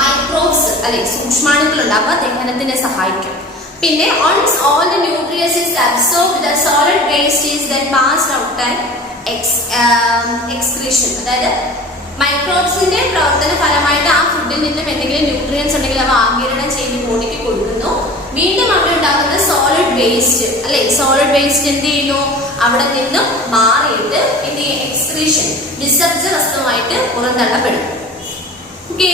മൈക്രോബ്സ് അല്ലെ സൂക്ഷ്മാണുക്കൾ ഉണ്ടാവുക ദഹനത്തിനെ സഹായിക്കും. പിന്നെ once all the nutrients is absorbed, the solid waste is then passed out and excretion. അതായത് മൈക്രോബ്സിന്റെ പ്രവർത്തന ഫലമായിട്ട് ആ ഫുഡിൽ നിന്നും എന്തെങ്കിലും ന്യൂട്രിയൻസ് ഉണ്ടെങ്കിൽ അവ ആഗിരണം ചെയ്ത് ബോഡിക്ക് കൊടുക്കുന്നു. വീണ്ടും അവിടെ ഉണ്ടാകുന്ന സോളിഡ് വേസ്റ്റ് അല്ലെ സോളിഡ് വേസ്റ്റ് എന്ത് ചെയ്യുന്നു അവിടെ നിന്നും മാറിയിട്ട് എന്ത് ചെയ്യും എക്സ്ക്രീഷൻ വിസർജ്ജ വസ്തുവായിട്ട് പുറന്തള്ളപ്പെടും. ഓക്കെ,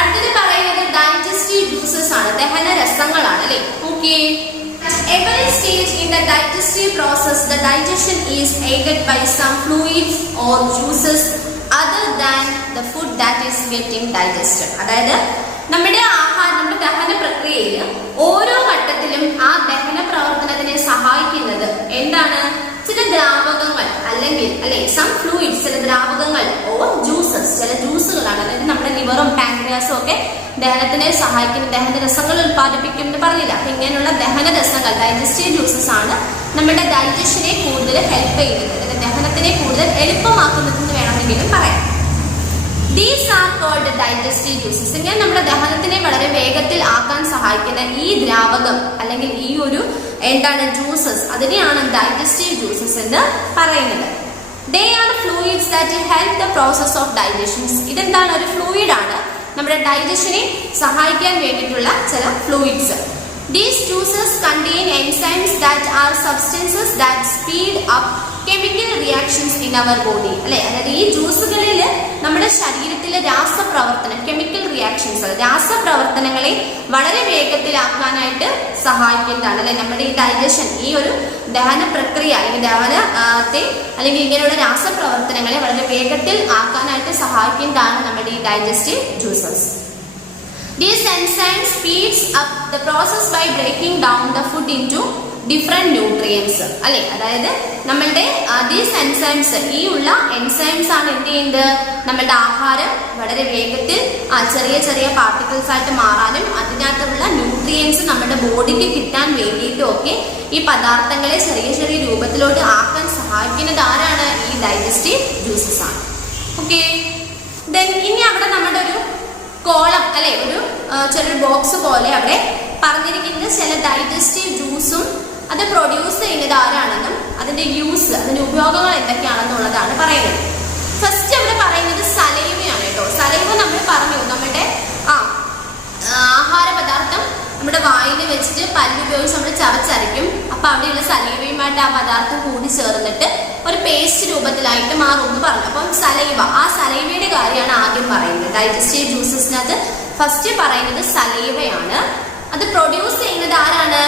അടുത്തത് പറയുന്നത് ഡൈജസ്റ്റീവ് ജ്യൂസസ് ആണ്, ദഹന രസങ്ങളാണ് അല്ലെ. Okay, every stage in the digestive process the digestion is aided by some fluids or juices other than the food that is getting digested. അതായത് നമ്മുടെ ദഹന പ്രക്രിയയിൽ ഓരോ ഘട്ടത്തിലും ആ ദഹന പ്രവർത്തനത്തിനെ സഹായിക്കുന്നത് എന്താണ് ചില ദ്രാവകങ്ങൾ അല്ലെങ്കിൽ അല്ലെ സം ഫ്ലൂയിഡ്സ് ചില ദ്രാവകങ്ങൾ ഓർ ജ്യൂസസ് ചില ജ്യൂസുകളാണ്. അതായത് നമ്മുടെ ലിവറും പാൻക്രിയാസും ഒക്കെ ദഹനത്തിനെ സഹായിക്കുന്ന ദഹനരസങ്ങൾ ഉത്പാദിപ്പിക്കും എന്ന് പറഞ്ഞില്ല. അപ്പൊ ഇങ്ങനെയുള്ള ദഹനരസങ്ങൾ ഡൈജസ്റ്റീവ് ജ്യൂസസ് ആണ് നമ്മുടെ ഡൈജഷനെ കൂടുതൽ ഹെൽപ്പ് ചെയ്യുന്നത്, അതായത് ദഹനത്തിനെ കൂടുതൽ എളുപ്പമാക്കുന്നതെന്ന് വേണമെങ്കിലും പറയാം. These are called digestive juices. ഇങ്ങനെ നമ്മുടെ ദഹനത്തിനെ വളരെ വേഗത്തിൽ ആക്കാൻ സഹായിക്കുന്ന ഈ ദ്രാവകം അല്ലെങ്കിൽ ഈ ഒരു എന്താണ് ജ്യൂസസ് അതിനെയാണ് ഡൈജസ്റ്റീവ് ജ്യൂസസ് എന്ന് പറയുന്നത്. They are fluids that help the process of digestion. ഇതെന്താണ് ഒരു ഫ്ലൂയിഡ് ആണ്, നമ്മുടെ ഡൈജഷനെ സഹായിക്കാൻ വേണ്ടിയിട്ടുള്ള ചില fluids. These juices contain enzymes that are substances that speed up chemical reactions in our body. അല്ലെ, അതായത് ഈ ജ്യൂസുകളിൽ നമ്മുടെ ശരീരത്തിലെ രാസപ്രവർത്തനം കെമിക്കൽ റിയാക്ഷൻസ് രാസപ്രവർത്തനങ്ങളെ വളരെ വേഗത്തിലാക്കാനായിട്ട് സഹായിക്കുന്നതാണ് അല്ലെ. നമ്മുടെ ഈ ഡൈജഷൻ ഈ ഒരു ദഹന പ്രക്രിയ അല്ലെങ്കിൽ ദഹനത്തെ അല്ലെങ്കിൽ ഇങ്ങനെയുള്ള രാസപ്രവർത്തനങ്ങളെ വളരെ വേഗത്തിൽ ആക്കാനായിട്ട് സഹായിക്കുന്നതാണ് നമ്മുടെ ഈ digestive juices. These enzymes speeds up the process by breaking down the food into different nutrients. അല്ലെ, അതായത് നമ്മളുടെ these enzymes ഈ ഉള്ള enzymes ആണ് എന്ത് ചെയ്യുന്നത് നമ്മളുടെ ആഹാരം വളരെ വേഗത്തിൽ ചെറിയ ചെറിയ പാർട്ടിക്കിൾസ് ആയിട്ട് മാറാനും അതിനകത്തുള്ള ന്യൂട്രിയൻസ് നമ്മുടെ ബോഡിക്ക് കിട്ടാൻ വേണ്ടിയിട്ടും ഒക്കെ ഈ പദാർത്ഥങ്ങളെ ചെറിയ ചെറിയ രൂപത്തിലോട്ട് ആക്കാൻ സഹായിക്കുന്നത് ആരാണ് ഈ ഡൈജസ്റ്റീവ് ജ്യൂസസ് ആണ്. ഓക്കെ, ദെൻ ഇനി അവിടെ നമ്മുടെ ഒരു കോളം അല്ലെ ഒരു ചെറിയൊരു ബോക്സ് പോലെ അവിടെ പറഞ്ഞിരിക്കുന്നത് ചില ഡൈജസ്റ്റീവ് ജ്യൂസും അത് പ്രൊഡ്യൂസ് ചെയ്യുന്നത് ആരാണെന്നും അതിന്റെ യൂസ് അതിന്റെ ഉപയോഗങ്ങൾ എന്തൊക്കെയാണെന്നുള്ളതാണ് പറയുന്നത്. ഫസ്റ്റ് അവിടെ പറയുന്നത് സലൈവയാണ് കേട്ടോ. സലൈവ നമ്മൾ പറഞ്ഞു നമ്മുടെ ആഹാര പദാർത്ഥം നമ്മുടെ വായിൽ വെച്ചിട്ട് പല്ലുപയോഗിച്ച് നമ്മൾ ചവച്ചരയ്ക്കും. അപ്പൊ അവിടെയുള്ള സലൈവയുമായിട്ട് ആ പദാർത്ഥം കൂടി ചേർന്നിട്ട് ഒരു പേസ്റ്റ് രൂപത്തിലായിട്ട് മാറും എന്ന് പറഞ്ഞു. അപ്പം സലൈവ ആ സലൈവയുടെ കാര്യമാണ് ആദ്യം പറയുന്നത്. ഡൈജസ്റ്റീവ് ജ്യൂസസിനകത്ത് ഫസ്റ്റ് പറയുന്നത് സലൈവയാണ്. അത് പ്രൊഡ്യൂസ് ചെയ്യുന്നത് ആരാണ്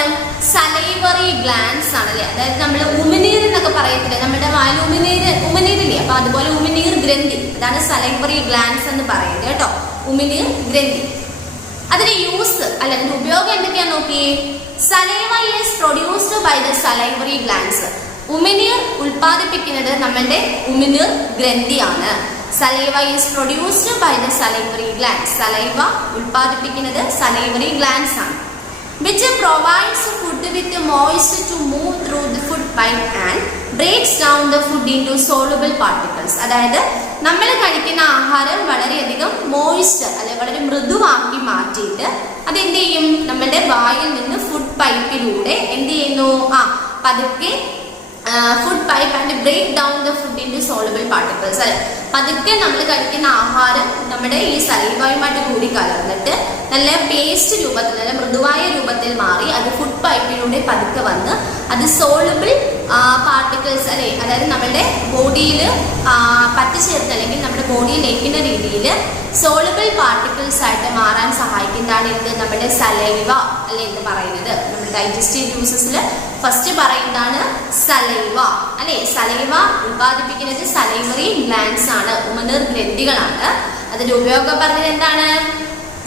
സലൈവറി ഗ്ലാൻഡ്സ് ആണല്ലേ. അതായത് നമ്മൾ ഉമിനീർ എന്നൊക്കെ പറയത്തില്ലേ നമ്മുടെ വായിൽ ഉമിനീരില്ലേ, അപ്പൊ അതുപോലെ ഉമിനീർ ഗ്രന്ഥി അതാണ് സലൈവറി ഗ്ലാൻഡ്സ് എന്ന് പറയുന്നത് കേട്ടോ. ഉമിനീർ ഗ്രന്ഥി അതിന്റെ യൂസ് അല്ല അതിന്റെ ഉപയോഗം എന്തൊക്കെയാ നോക്കിയേ. Saliva is produced by the salivary glands. ഉമിനീർ ഉൽപ്പാദിപ്പിക്കുന്നത് നമ്മളുടെ ഉമിനീർ ഗ്രന്ഥിയാണ്. Saliva is produced by the salivary glands. Saliva ഉൽപ്പാദിപ്പിക്കുന്നത് സലൈവറി ഗ്ലാൻഡ്സ് ആണ്. which provides food with moisture to move through the food pipe and breaks down the food into soluble particles. അതായത് നമ്മൾ കഴിക്കുന്ന ആഹാരം വളരെയധികം മോയ്സ്ചർ അല്ലെ വളരെ മൃദുവാക്കി മാറ്റിയിട്ട് അതെന്ത് ചെയ്യും നമ്മുടെ വായിൽ നിന്ന് ഫുഡ് പൈപ്പിലൂടെ എന്ത് ചെയ്യുന്നു പതുക്കെ food pipe and break down the food into soluble particles അല്ലെ. പതുക്കെ നമ്മൾ കഴിക്കുന്ന ആഹാരം നമ്മുടെ ഈ സലൈവയുമായിട്ട് കൂടി കലർന്നിട്ട് നല്ല പേസ്റ്റ് രൂപത്തിൽ നല്ല മൃദുവായ രൂപത്തിൽ മാറി അത് ഫുഡ് പൈപ്പിലൂടെ പതുക്കെ വന്ന് അത് സോളബിൾ പാർട്ടിക്കിൾസ് അല്ലെ, അതായത് നമ്മുടെ ബോഡിയിൽ പറ്റിച്ചേർത്ത് അല്ലെങ്കിൽ നമ്മുടെ ബോഡിയിൽ ലയിക്കുന്ന രീതിയിൽ സോളബിൾ പാർട്ടിക്കിൾസ് ആയിട്ട് മാറാൻ സഹായിക്കുന്നതാണ് ഇത് നമ്മുടെ സലൈവ അല്ലെ എന്ന് പറയുന്നത്. നമ്മുടെ ഡൈജസ്റ്റീവ് ജ്യൂസസിൽ ഫസ്റ്റ് പറയുന്നതാണ് സലൈവ അല്ലെ. സലൈവ ഉൽപ്പാദിപ്പിക്കുന്നത് സലൈവറി ഗ്ലാൻഡ്സ് ആണ്, ഉമിനീർ ഗ്രന്ഥികളാണ്. അതിന്റെ ഉപയോഗം പറഞ്ഞത് എന്താണ്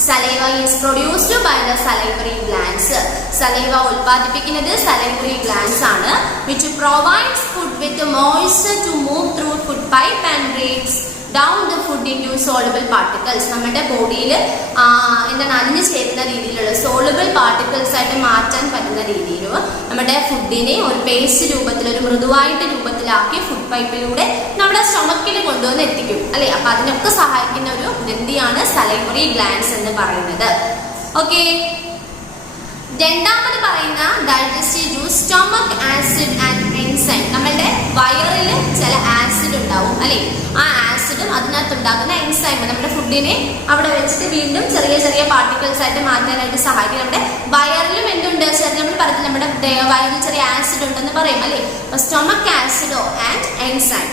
saliva is produced by the salivary glands. Saliva ഉൽപ്പാദിപ്പിക്കുന്നത് സലൈവറി ഗ്ലാൻഡ്സ് ആണ്. which provides food with the moisture to move through food pipe and breaks down the food into soluble particles. നമ്മുടെ ബോഡിയിൽ എന്താണ് അലിഞ്ഞു ചേരുന്ന രീതിയിലുള്ള സോളുബിൾ പാർട്ടിക്കിൾസ് ആയിട്ട് മാറ്റാൻ പറ്റുന്ന രീതിയിൽ നമ്മുടെ ഫുഡിനെ ഒരു പേസ്റ്റ് രൂപത്തിൽ, ഒരു മൃദുവായിട്ട് രൂപത്തിലാക്കി ഫുഡ് പൈപ്പിലൂടെ നമ്മുടെ സ്റ്റൊമക്കിൽ കൊണ്ടുവന്ന് എത്തിക്കും അല്ലെ. അപ്പൊ അതിനൊക്കെ സഹായിക്കുന്ന ഒരു ഗ്രന്ഥിയാണ് സലൈവറി ഗ്ലാൻഡ്സ് എന്ന് പറയുന്നത്. ഓക്കെ, രണ്ടാമത് പറയുന്ന digestive juice stomach acid and enzyme. നമ്മളുടെ വയറിൽ ചില ആസിഡ് ഉണ്ടാവും അല്ലെ, ആ ആസിഡും അതിനകത്തുണ്ടാകുന്ന എൻസൈം നമ്മുടെ ഫുഡിനെ അവിടെ വെച്ചിട്ട് വീണ്ടും ചെറിയ ചെറിയ പാർട്ടിക്കിൾസ് ആയിട്ട് മാറ്റാനായിട്ട് സഹായിക്കും. നമ്മുടെ വയറിലും എന്തുണ്ട്, നമ്മൾ പറഞ്ഞില്ല നമ്മുടെ വയറിൽ ചെറിയ ആസിഡ് ഉണ്ടെന്ന് പറയും അല്ലെ. സ്റ്റൊമക് ആസിഡോ ആൻഡ് എൻസൈം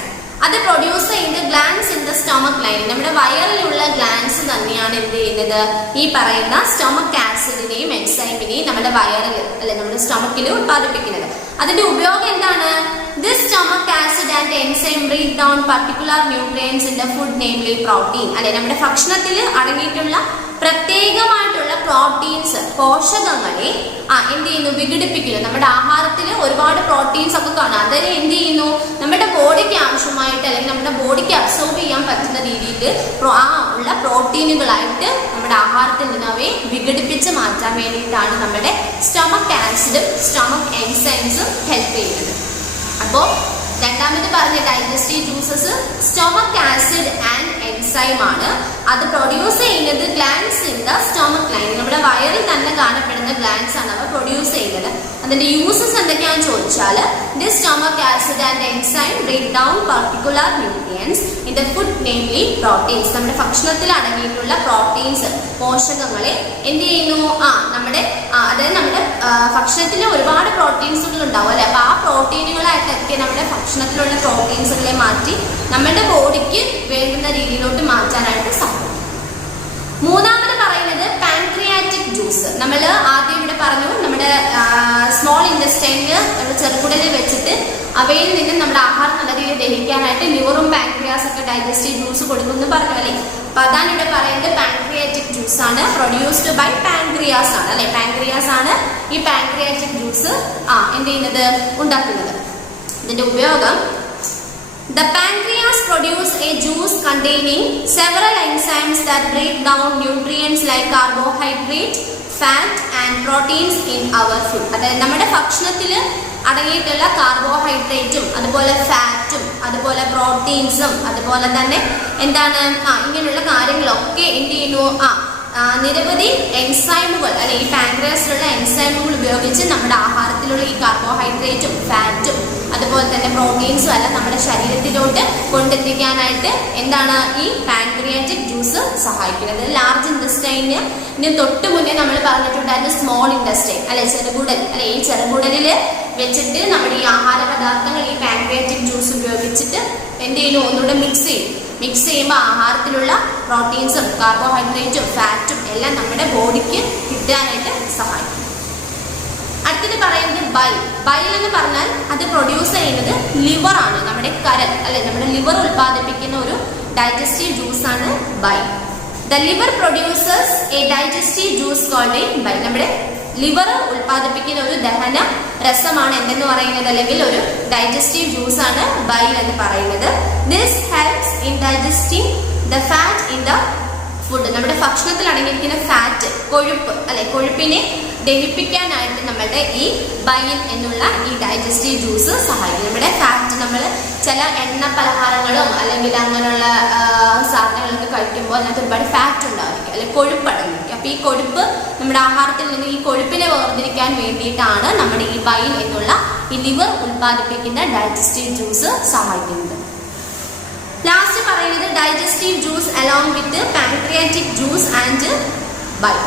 അത് പ്രൊഡ്യൂസ് ചെയ്യുന്ന glands in the stomach line. നമ്മുടെ വയറിലുള്ള ഗ്ലാൻഡ്സ് തന്നെയാണ് എന്ത് ചെയ്യുന്നത്, ഈ പറയുന്ന സ്റ്റൊമക് ആസിഡിനെയും എൻസൈമിനെയും നമ്മുടെ വയറിൽ അല്ലെ നമ്മുടെ സ്റ്റൊമക്കിൽ ഉത്പാദിപ്പിക്കുന്നത്. അതിന്റെ ഉപയോഗം എന്താണ്? This stomach acid and enzyme break down particular nutrients in the food, namely protein. അല്ലെ നമ്മുടെ ഭക്ഷണത്തിൽ അടങ്ങിയിട്ടുള്ള പ്രത്യേകമായിട്ടുള്ള പ്രോട്ടീൻസ്, പോഷകങ്ങളെ എന്ത് ചെയ്യുന്നു, വിഘടിപ്പിക്കുന്നു. നമ്മുടെ ആഹാരത്തിൽ ഒരുപാട് പ്രോട്ടീൻസ് ഒക്കെ കാണാം. അതിനെ എന്ത് ചെയ്യുന്നു, നമ്മുടെ ബോഡിക്ക് ആവശ്യമായിട്ട് അല്ലെങ്കിൽ നമ്മുടെ ബോഡിക്ക് അബ്സോർബ് ചെയ്യാൻ പറ്റുന്ന രീതിയിൽ ഉള്ള പ്രോട്ടീനുകളായിട്ട് നമ്മുടെ ആഹാരത്തിൽ നിന്ന് അവയെ വിഘടിപ്പിച്ച് മാറ്റാൻ വേണ്ടിയിട്ടാണ് നമ്മുടെ സ്റ്റൊമക് ആസിഡും സ്റ്റൊമക് എൻസൈംസും ഹെൽപ്പ് ചെയ്യുന്നത്. അപ്പോ രണ്ടാമത് പറഞ്ഞ digestive juices stomach acid and enzyme ആണ്. അത് പ്രൊഡ്യൂസ് ചെയ്യുന്നത് glands in the stomach line. നമ്മുടെ വയറിൽ തന്നെ കാണപ്പെടുന്ന ഗ്ലാൻഡ്സ് ആണ് അവ പ്രൊഡ്യൂസ് ചെയ്യുന്നത്. അതിന്റെ യൂസസ് എന്തൊക്കെയാണെന്ന് ചോദിച്ചാൽ, the stomach acid and enzyme break down particular nutrients in the food, namely proteins. നമ്മുടെ ഭക്ഷണത്തിൽ അടങ്ങിയിട്ടുള്ള പ്രോട്ടീൻസ്, പോഷകങ്ങളെ എന്ത് ചെയ്യുന്നു, നമ്മുടെ അതായത് നമ്മുടെ ഭക്ഷണത്തിൽ ഒരുപാട് പ്രോട്ടീൻസുകൾ ഉണ്ടാവും അല്ലെ. അപ്പൊ ആ പ്രോട്ടീനുകളായിട്ടൊക്കെ നമ്മുടെ ഭക്ഷണത്തിലുള്ള പ്രോട്ടീൻസുകളെ മാറ്റി നമ്മുടെ ബോഡിക്ക് വേണ്ടുന്ന രീതിയിലോട്ട് മാറ്റാനായിട്ട് സാധിക്കും. മൂന്നാമത് പറയുന്നത് പാൻക്രിയാറ്റിക് ജ്യൂസ്. നമ്മൾ ആദ്യം ഇവിടെ പറഞ്ഞു നമ്മുടെ സ്മോൾ ഇൻറ്റസ്റ്റൈനിൽ നമ്മുടെ ചെറുകുടലിൽ വെച്ചിട്ട് അവയിൽ നിന്ന് നമ്മുടെ ആഹാരം നല്ല രീതിയിൽ ദഹിക്കാനായിട്ട് ലിവറും പാൻക്രിയാസ് ഒക്കെ ഡൈജസ്റ്റീവ് ജ്യൂസ് കൊടുക്കുമെന്ന് പറഞ്ഞു അല്ലേ. അപ്പൊ അതാണ് ഇവിടെ പറയുന്നത് പാൻക്രിയാറ്റിക് ജ്യൂസ് ആണ്, പ്രൊഡ്യൂസ്ഡ് ബൈ പാൻക്രിയാസ് ആണ് അല്ലെ. പാൻക്രിയാസ് ആണ് ഈ പാൻക്രിയാറ്റിക് ജ്യൂസ് എന്ത് ചെയ്യുന്നത്, ഉണ്ടാക്കുന്നത്. ഇതിന്റെ ഉപയോഗം, the pancreas produce a juice containing several enzymes that break down nutrients like carbohydrate, fat and proteins in our food. അതായത് നമ്മുടെ ഭക്ഷണത്തിൽ അടങ്ങിയിട്ടുള്ള കാർബോഹൈഡ്രേറ്റും അതുപോലെ ഫാറ്റും അതുപോലെ പ്രോട്ടീൻസും അതുപോലെ തന്നെ എന്താണ് ഇങ്ങനെയുള്ള കാര്യങ്ങളൊക്കെ എന്ത് ചെയ്യുന്നു, നിരവധി എൻസൈമുകൾ അല്ലെ ഈ പാൻക്രിയാസിലുള്ള എൻസൈമുകൾ ഉപയോഗിച്ച് നമ്മുടെ ആഹാരത്തിലുള്ള ഈ കാർബോഹൈഡ്രേറ്റും ഫാറ്റും അതുപോലെ തന്നെ പ്രോട്ടീൻസും എല്ലാം നമ്മുടെ ശരീരത്തിലോട്ട് കൊണ്ടെത്തിക്കാനായിട്ട് എന്താണ് ഈ പാൻക്രിയാറ്റിക് ജ്യൂസ് സഹായിക്കുന്നത്. ലാർജ് ഇൻറ്റസ്റ്റൈനിന് തൊട്ട് മുന്നേ നമ്മൾ പറഞ്ഞിട്ടുണ്ടായിരുന്നു സ്മോൾ ഇൻറ്റസ്റ്റൈൻ അല്ലെ, ചെറുകുടൽ അല്ലെ. ഈ ചെറുകുടലിൽ വെച്ചിട്ട് നമ്മുടെ ഈ ആഹാര പദാർത്ഥങ്ങൾ ഈ പാൻക്രിയാറ്റിക് ജ്യൂസ് ഉപയോഗിച്ചിട്ട് എന്ത് ചെയ്യുന്നു, ഒന്നുകൂടെ മിക്സ് ചെയ്യുമ്പോൾ ആഹാരത്തിലുള്ള പ്രോട്ടീൻസും കാർബോഹൈഡ്രേറ്റും ഫാറ്റും എല്ലാം നമ്മുടെ ബോഡിക്ക് കിട്ടാനായിട്ട് സഹായിക്കും. അടുത്തത് പറയുന്നത് ബൈൽ എന്ന് പറഞ്ഞാൽ അത് പ്രൊഡ്യൂസ് ചെയ്യുന്നത് ലിവർ ആണ്, നമ്മുടെ കരൾ അല്ലെ. നമ്മുടെ ലിവർ ഉൽപ്പാദിപ്പിക്കുന്ന ഒരു ഡൈജസ്റ്റീവ് ജ്യൂസ് ആണ് bile. The liver produces a digestive juice called bile. നമ്മുടെ ലിവർ ഉൽപ്പാദിപ്പിക്കുന്ന ഒരു ദഹന രസമാണ് എന്തെന്ന് പറയുന്നത്, അല്ലെങ്കിൽ ഒരു ഡൈജസ്റ്റീവ് ജ്യൂസ് ആണ് ബൈൽ എന്ന് പറയുന്നത്. This helps in digesting the fat in the food. നമ്മുടെ ഭക്ഷണത്തിൽ അടങ്ങിയിരിക്കുന്ന ഫാറ്റ്, കൊഴുപ്പ് അല്ലെ, കൊഴുപ്പിനെ ദഹിപ്പിക്കാനായിട്ട് നമ്മളുടെ ഈ ബൈൽ എന്നുള്ള ഈ ഡൈജസ്റ്റീവ് ജ്യൂസ് സഹായിക്കും. നമ്മുടെ ഫാറ്റ്, നമ്മൾ ചില എണ്ണ പലഹാരങ്ങളും അല്ലെങ്കിൽ അങ്ങനെയുള്ള സാധനങ്ങളൊക്കെ കഴിക്കുമ്പോൾ അതിനകത്ത് ഒരുപാട് ഫാറ്റ് ഉണ്ടായിരിക്കും അല്ലെ, കൊഴുപ്പ് അടങ്ങിയിരിക്കും. അപ്പൊ ഈ കൊഴുപ്പ് നമ്മുടെ ആഹാരത്തിൽ നിന്ന് ഈ കൊഴുപ്പിനെ വേർതിരിക്കാൻ വേണ്ടിയിട്ടാണ് നമ്മുടെ ഈ ബൈൽ എന്നുള്ള ഈ ലിവർ ഉൽപ്പാദിപ്പിക്കുന്ന ഡൈജസ്റ്റീവ് ജ്യൂസ് സഹായിക്കുന്നത്. ലാസ്റ്റ് പറയുന്നത് digestive juice along with pancreatic juice and bile.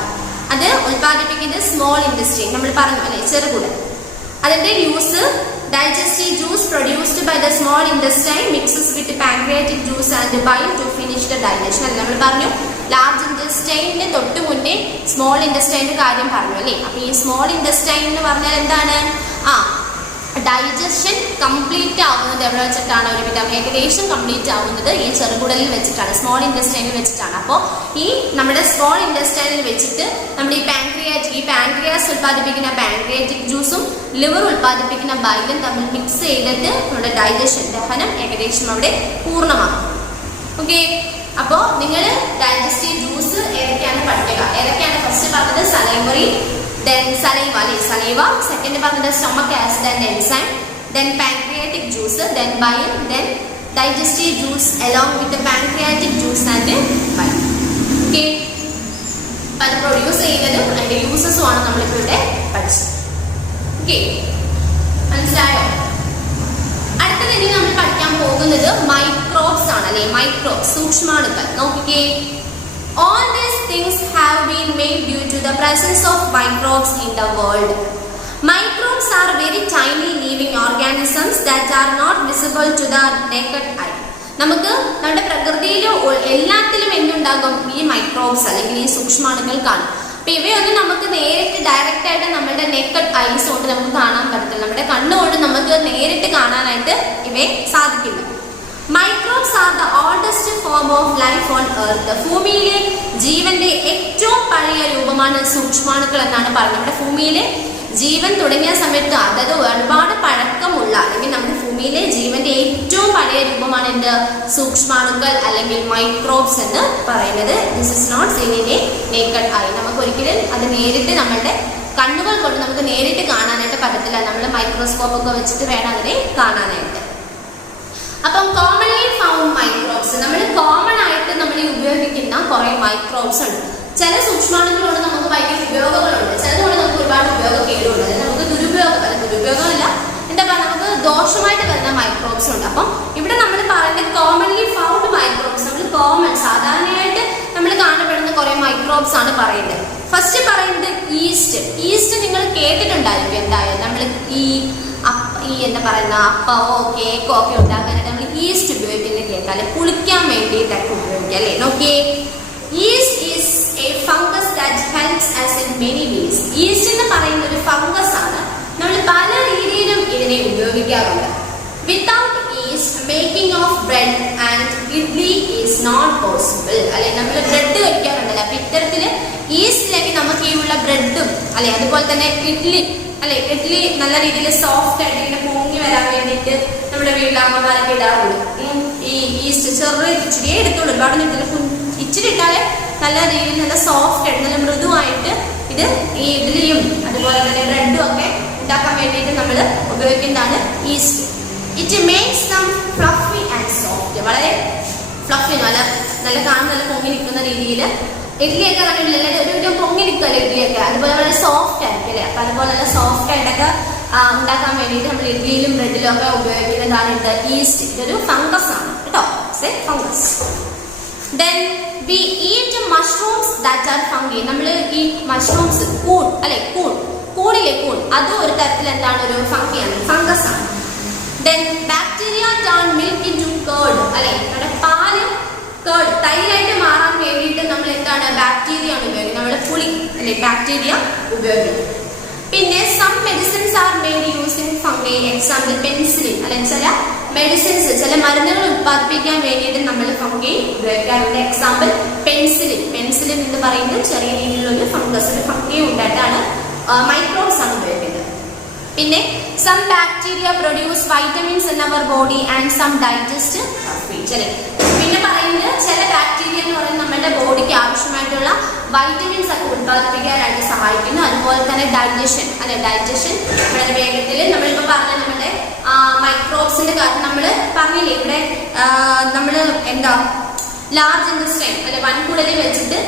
അത് ഉൽപ്പാദിപ്പിക്കുന്നത് സ്മോൾ ഇൻറ്റസ്റ്റൈൻ, നമ്മൾ പറഞ്ഞു അല്ലെ, ചെറുകുടൽ. അതിന്റെ use, digestive juice produced by the small intestine mixes with pancreatic juice and bile to finish the digestion. അല്ല നമ്മൾ പറഞ്ഞു ലാർജ് ഇൻറ്റസ്റ്റൈനിന് തൊട്ട് മുന്നേ സ്മോൾ ഇൻറ്റസ്റ്റൈൻ്റെ കാര്യം പറഞ്ഞു അല്ലേ. അപ്പോൾ ഈ സ്മോൾ ഇൻറ്റസ്റ്റൈൻ എന്ന് പറഞ്ഞാൽ എന്താണ്, ഡൈജഷൻ കംപ്ലീറ്റ് ആവുന്നത് എവിടെ വെച്ചിട്ടാണ്? ഒരുവിധം ഏകദേശം കംപ്ലീറ്റ് ആവുന്നത് ഈ ചെറുകുടലിൽ വെച്ചിട്ടാണ്, സ്മോൾ ഇൻറ്റസ്റ്റൈനിൽ വെച്ചിട്ടാണ്. അപ്പോൾ ഈ നമ്മുടെ സ്മോൾ ഇൻറ്റസ്റ്റൈനിൽ വെച്ചിട്ട് നമ്മുടെ ഈ പാൻക്രിയാസ് ഉൽപ്പാദിപ്പിക്കുന്ന പാൻക്രിയാറ്റിക് ജ്യൂസും ലിവർ ഉൽപ്പാദിപ്പിക്കുന്ന ബൈലും തമ്മിൽ മിക്സ് ചെയ്തിട്ട് നമ്മുടെ ഡൈജഷൻ, ദഹനം ഏകദേശം അവിടെ പൂർണ്ണമാക്കും. ഓക്കെ, അപ്പോൾ നിങ്ങൾ ഡൈജസ്റ്റീവ് ജ്യൂസ് ഏതൊക്കെയാണ് പഠിക്കുക. ഏതൊക്കെയാണ്? ഫസ്റ്റ് പറഞ്ഞത് salivary, then saliva, saliva. Second പറഞ്ഞത് stomach acid and enzyme, then pancreatic juice, then bile, then digestive juice along with the pancreatic juice and bile. Okay, അത് പ്രൊഡ്യൂസ് ചെയ്യുന്നതും അതിന്റെ യൂസസും ആണ് നമ്മളിപ്പോൾ ഇവിടെ പഠിച്ചത്. ഓക്കെ, മനസ്സിലായോ? അടുത്തത് ഇനി നമ്മൾ പഠിക്കാൻ പോകുന്നത് മൈക്രോബ്സ് ആണ്, അല്ലെ? മൈക്രോബ്സ്, സൂക്ഷ്മാണുക്കൾ. നോക്കിക്കേ, all these things have been made due to the presence of microbes in the world. Microbes are very tiny living organisms that are not visible to the naked eye. നമുക്ക് നമ്മുടെ പ്രകൃതിയിൽ എല്ലാത്തിലും എന്തുണ്ടാകും? ഈ microbes അല്ലെങ്കിൽ ഈ സൂക്ഷ്മാണുക്കൾ കാണും. അപ്പൊ ഇവയൊന്നും നമുക്ക് നേരിട്ട് ഡയറക്റ്റ് ആയിട്ട് നമ്മുടെ നെക്കഡ് ഐസ് കൊണ്ട് നമുക്ക് കാണാൻ പറ്റത്തില്ല. നമ്മുടെ കണ്ണുകൊണ്ട് നമുക്ക് നേരിട്ട് കാണാനായിട്ട് ഇവയെ സാധിക്കില്ല. Microbes are the oldest form of life on earth. ഭൂമിയിലെ ജീവന്റെ ഏറ്റവും പഴയ രൂപമാണ് സൂക്ഷ്മാണുക്കൾ എന്നാണ് പറയുന്നത്. നമ്മുടെ ഭൂമിയിലെ ജീവൻ തുടങ്ങിയ സമയത്ത്, അതായത് ഒരുപാട് പഴക്കമുള്ള അല്ലെങ്കിൽ നമ്മുടെ ഭൂമിയിലെ ജീവന്റെ ഏറ്റവും പഴയ രൂപമാണ് എന്ത്? സൂക്ഷ്മാണുക്കൾ അല്ലെങ്കിൽ മൈക്രോബ്സ് എന്ന് പറയുന്നത്. This is not seen in a naked eye. നമുക്ക് ഒരിക്കലും അത് നേരിട്ട് നമ്മുടെ കണ്ണുകൾ കൊണ്ട് നമുക്ക് നേരിട്ട് കാണാനായിട്ട് പറ്റത്തില്ല. നമ്മൾ മൈക്രോസ്കോപ്പ് ഒക്കെ വെച്ചിട്ട് വേണം അതിനെ കാണാനായിട്ട്. അപ്പം കോമൺലി ഫൗണ്ട് മൈക്രോബ്സ്, നമ്മൾ കോമൺ ആയിട്ട് നമ്മൾ ഉപയോഗിക്കുന്ന കുറെ മൈക്രോബ്സ് ഉണ്ട്. ചില സൂക്ഷ്മാണുക്കളോട് നമുക്ക് ഭയങ്കര ഉപയോഗങ്ങളുണ്ട്, ചിലതുകൊണ്ട് നമുക്ക് ഒരുപാട് ഉപയോഗക്കേടുണ്ട്. അതായത് നമുക്ക് ദുരുപയോഗമല്ല, എന്താ പറയുക, നമുക്ക് ദോഷമായിട്ട് വരുന്ന മൈക്രോബ്സ് ഉണ്ട്. അപ്പം ഇവിടെ നമ്മൾ പറയുന്നത് കോമൺലി ഫൗണ്ട് മൈക്രോബ്സ്, നമ്മൾ കോമൺ സാധാരണയായിട്ട് നമ്മൾ കാണപ്പെടുന്ന കുറെ മൈക്രോബ്സ് ആണ് പറയുന്നത്. ഫസ്റ്റ് പറയുന്നത് ഈസ്റ്റ്. ഈസ്റ്റ് നിങ്ങൾ കേട്ടിട്ടുണ്ടായിരിക്കും. എന്തായാലും നമ്മൾ ഈ എന്താ പറയുന്ന അപ്പമോ കേക്കോ ഒക്കെ ഉണ്ടാക്കാനായിട്ട് നമ്മൾ ഈസ്റ്റ് ഉപയോഗിക്കുന്നത് കേൾക്കാം, അല്ലെ? പുളിക്കാൻ വേണ്ടിയിട്ടൊക്കെ ഉപയോഗിക്കാം, അല്ലെ? നോക്കിയേ, east is A fungus that helps us in many ways. East എന്ന് പറയുന്ന ഒരു ഫംഗസ് ആണ്. നമ്മൾ പല രീതിയിലും ഇതിനെ ഉപയോഗിക്കാറുണ്ട്. Without yeast making of bread and idli is not possible, അല്ലെ? നമ്മൾ ബ്രെഡ് കഴിക്കാറുണ്ടല്ലോ. അപ്പൊ ഇത്തരത്തില് ഈസ്റ്റ് ഇല്ലെങ്കിൽ നമുക്ക് ഈ ഉള്ള ബ്രെഡും, അല്ലെ, അതുപോലെ തന്നെ ഇഡ്ലി, അല്ലെ, ഇഡ്ലി നല്ല രീതിയിൽ സോഫ്റ്റ് ആയിട്ട് ഇങ്ങനെ പൊങ്ങി വരാൻ വേണ്ടിയിട്ട് നമ്മുടെ വീട്ടിലെ അമ്മമാരൊക്കെ ഇടാറുണ്ട്. ഈ ഈസ്റ്റ് ഇച്ചിരിയേ എടുത്തുള്ളൂ, ഒരുപാട് ഇച്ചിരി ഇട്ടാല് നല്ല രീതിയിൽ നല്ല സോഫ്റ്റ് ആയിട്ട് നല്ല മൃദുവായിട്ട് ഇത് ഈ ഇഡ്ലിയും അതുപോലെ തന്നെ ബ്രെഡും ഒക്കെ ഉണ്ടാക്കാൻ വേണ്ടിയിട്ട് നമ്മൾ ഉപയോഗിക്കുന്നതാണ് yeast. It makes some fluffy and soft, വളരെ ഫ്ലഫി, നല്ല കാണാൻ നല്ല പൊങ്ങി നിൽക്കുന്ന രീതിയിൽ. ഇഡ്ലിയൊക്കെ കണ്ടിട്ടില്ല, ഒരു പൊങ്ങി നിൽക്കുമല്ലോ ഇഡ്ലിയൊക്കെ, അതുപോലെ വളരെ സോഫ്റ്റ് ആയിരിക്കും, അല്ലേ? അപ്പൊ അതുപോലെ നല്ല സോഫ്റ്റ് ആയിട്ടൊക്കെ ഉണ്ടാക്കാൻ വേണ്ടിയിട്ട് നമ്മൾ ഇഡ്ലിയിലും ബ്രെഡിലും ഒക്കെ ഉപയോഗിക്കുന്നതാണ് ഇത് ഈസ്റ്റ്. ഇതൊരു ഫംഗസ് ആണ് കേട്ടോ, fungus. Then we eat mushrooms that are fungi. നമ്മൾ ഈ മഷ്റൂംസ്, കൂൺ, അല്ലെ? കൂണിലെ കൂൺ, അതും ഒരു തരത്തിൽ എന്താണ്? ഒരു ഫംഗിയാണ്, ഫംഗസ് ആണ്. Then bacteria turn milk into curd, അല്ലെ? നമ്മുടെ പാല് കേർഡ്, തൈരായിട്ട് മാറാൻ വേണ്ടിയിട്ട് നമ്മൾ എന്താണ്? ബാക്ടീരിയ ആണ് ഉപയോഗിക്കുന്നത്. നമ്മുടെ പുളി, അല്ലെ? ബാക്ടീരിയ ഉപയോഗിക്കും. പിന്നെ some medicines are made using fungi. Example penicillin, അല്ലെ? ചില മെഡിസിൻസ്, ചില മരുന്നുകൾ ഉത്പാദിപ്പിക്കാൻ വേണ്ടിയിട്ട് നമ്മൾ ഫംഗി ഉപയോഗിക്കാറുണ്ട്. Example penicillin. പെൻസിലിൻ എന്ന് പറയുന്നത് ചെറിയ രീതിയിലുള്ള ഒരു ഫംഗസ്, ഒരു ഫംഗി ഉണ്ടായിട്ടാണ്, മൈക്രോബ്സ് ആണ് ഉപയോഗിക്കുന്നത്. പിന്നെ some bacteria produce vitamins in our body and some digest feed, അല്ലെ? പിന്നെ പറയുന്നത് ചില ബാക്ടീരിയ എന്ന് പറയുന്നത് നമ്മുടെ ബോഡിക്ക് ആവശ്യമായിട്ടുള്ള വൈറ്റമിൻസ് ഒക്കെ ഉത്പാദിപ്പിക്കാനായിട്ട് സഹായിക്കുന്നു. അതുപോലെ തന്നെ ഡൈജഷൻ, അല്ലെ? ഡൈജഷൻ വളരെ വേഗത്തിൽ, നമ്മളിപ്പോൾ പറഞ്ഞ നമ്മുടെ മൈക്രോബ്സിന്റെ കാര്യം നമ്മൾ പറഞ്ഞില്ലേ, ഇവിടെ നമ്മൾ എന്താ ലാർജ് ഇൻറ്റസ്റ്റൈൻ, അല്ലെ? വൻകുടലിൽ വെച്ചിട്ട്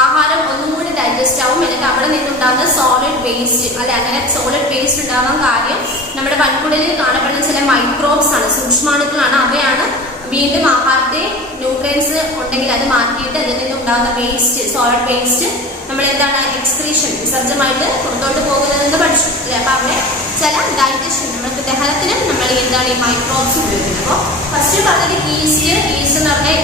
ആഹാരം ഒന്നും കൂടി ഡൈജസ്റ്റ് ആവും. എന്നിട്ട് അവിടെ നിന്നുണ്ടാകുന്ന സോളിഡ് വേസ്റ്റ്, അല്ലെ? അങ്ങനെ സോളിഡ് വേസ്റ്റ് ഉണ്ടാകാൻ കാര്യം നമ്മുടെ വൻകുടലിൽ കാണപ്പെടുന്ന ചില മൈക്രോബ്സ് ആണ്, സൂക്ഷ്മാണുക്കളാണ്. അവയാണ് വീണ്ടും ആഹാരത്തെ ന്യൂട്രിയൻസ് ഉണ്ടെങ്കിൽ അത് മാറ്റിയിട്ട് അതിൽ നിന്നുണ്ടാകുന്ന വേസ്റ്റ്, സോളിഡ് വേസ്റ്റ് നമ്മൾ എന്താണ്? എക്സ്ക്രീഷൻ, വിസർജ്യമായിട്ട് പുറത്തോട്ട് പോകുന്നതെന്ന് പഠിച്ചു, അല്ലെ? അപ്പൊ അവിടെ ചില ഡൈജഷൻ, നമ്മൾക്ക് ദഹനത്തിനും നമ്മൾ എന്താണ് ഈ മൈക്രോബ്സ് ഉപയോഗിക്കുന്നത്. അപ്പോൾ ഫസ്റ്റ് പറഞ്ഞത് ഈസ്റ്റ് എന്ന് പറഞ്ഞാൽ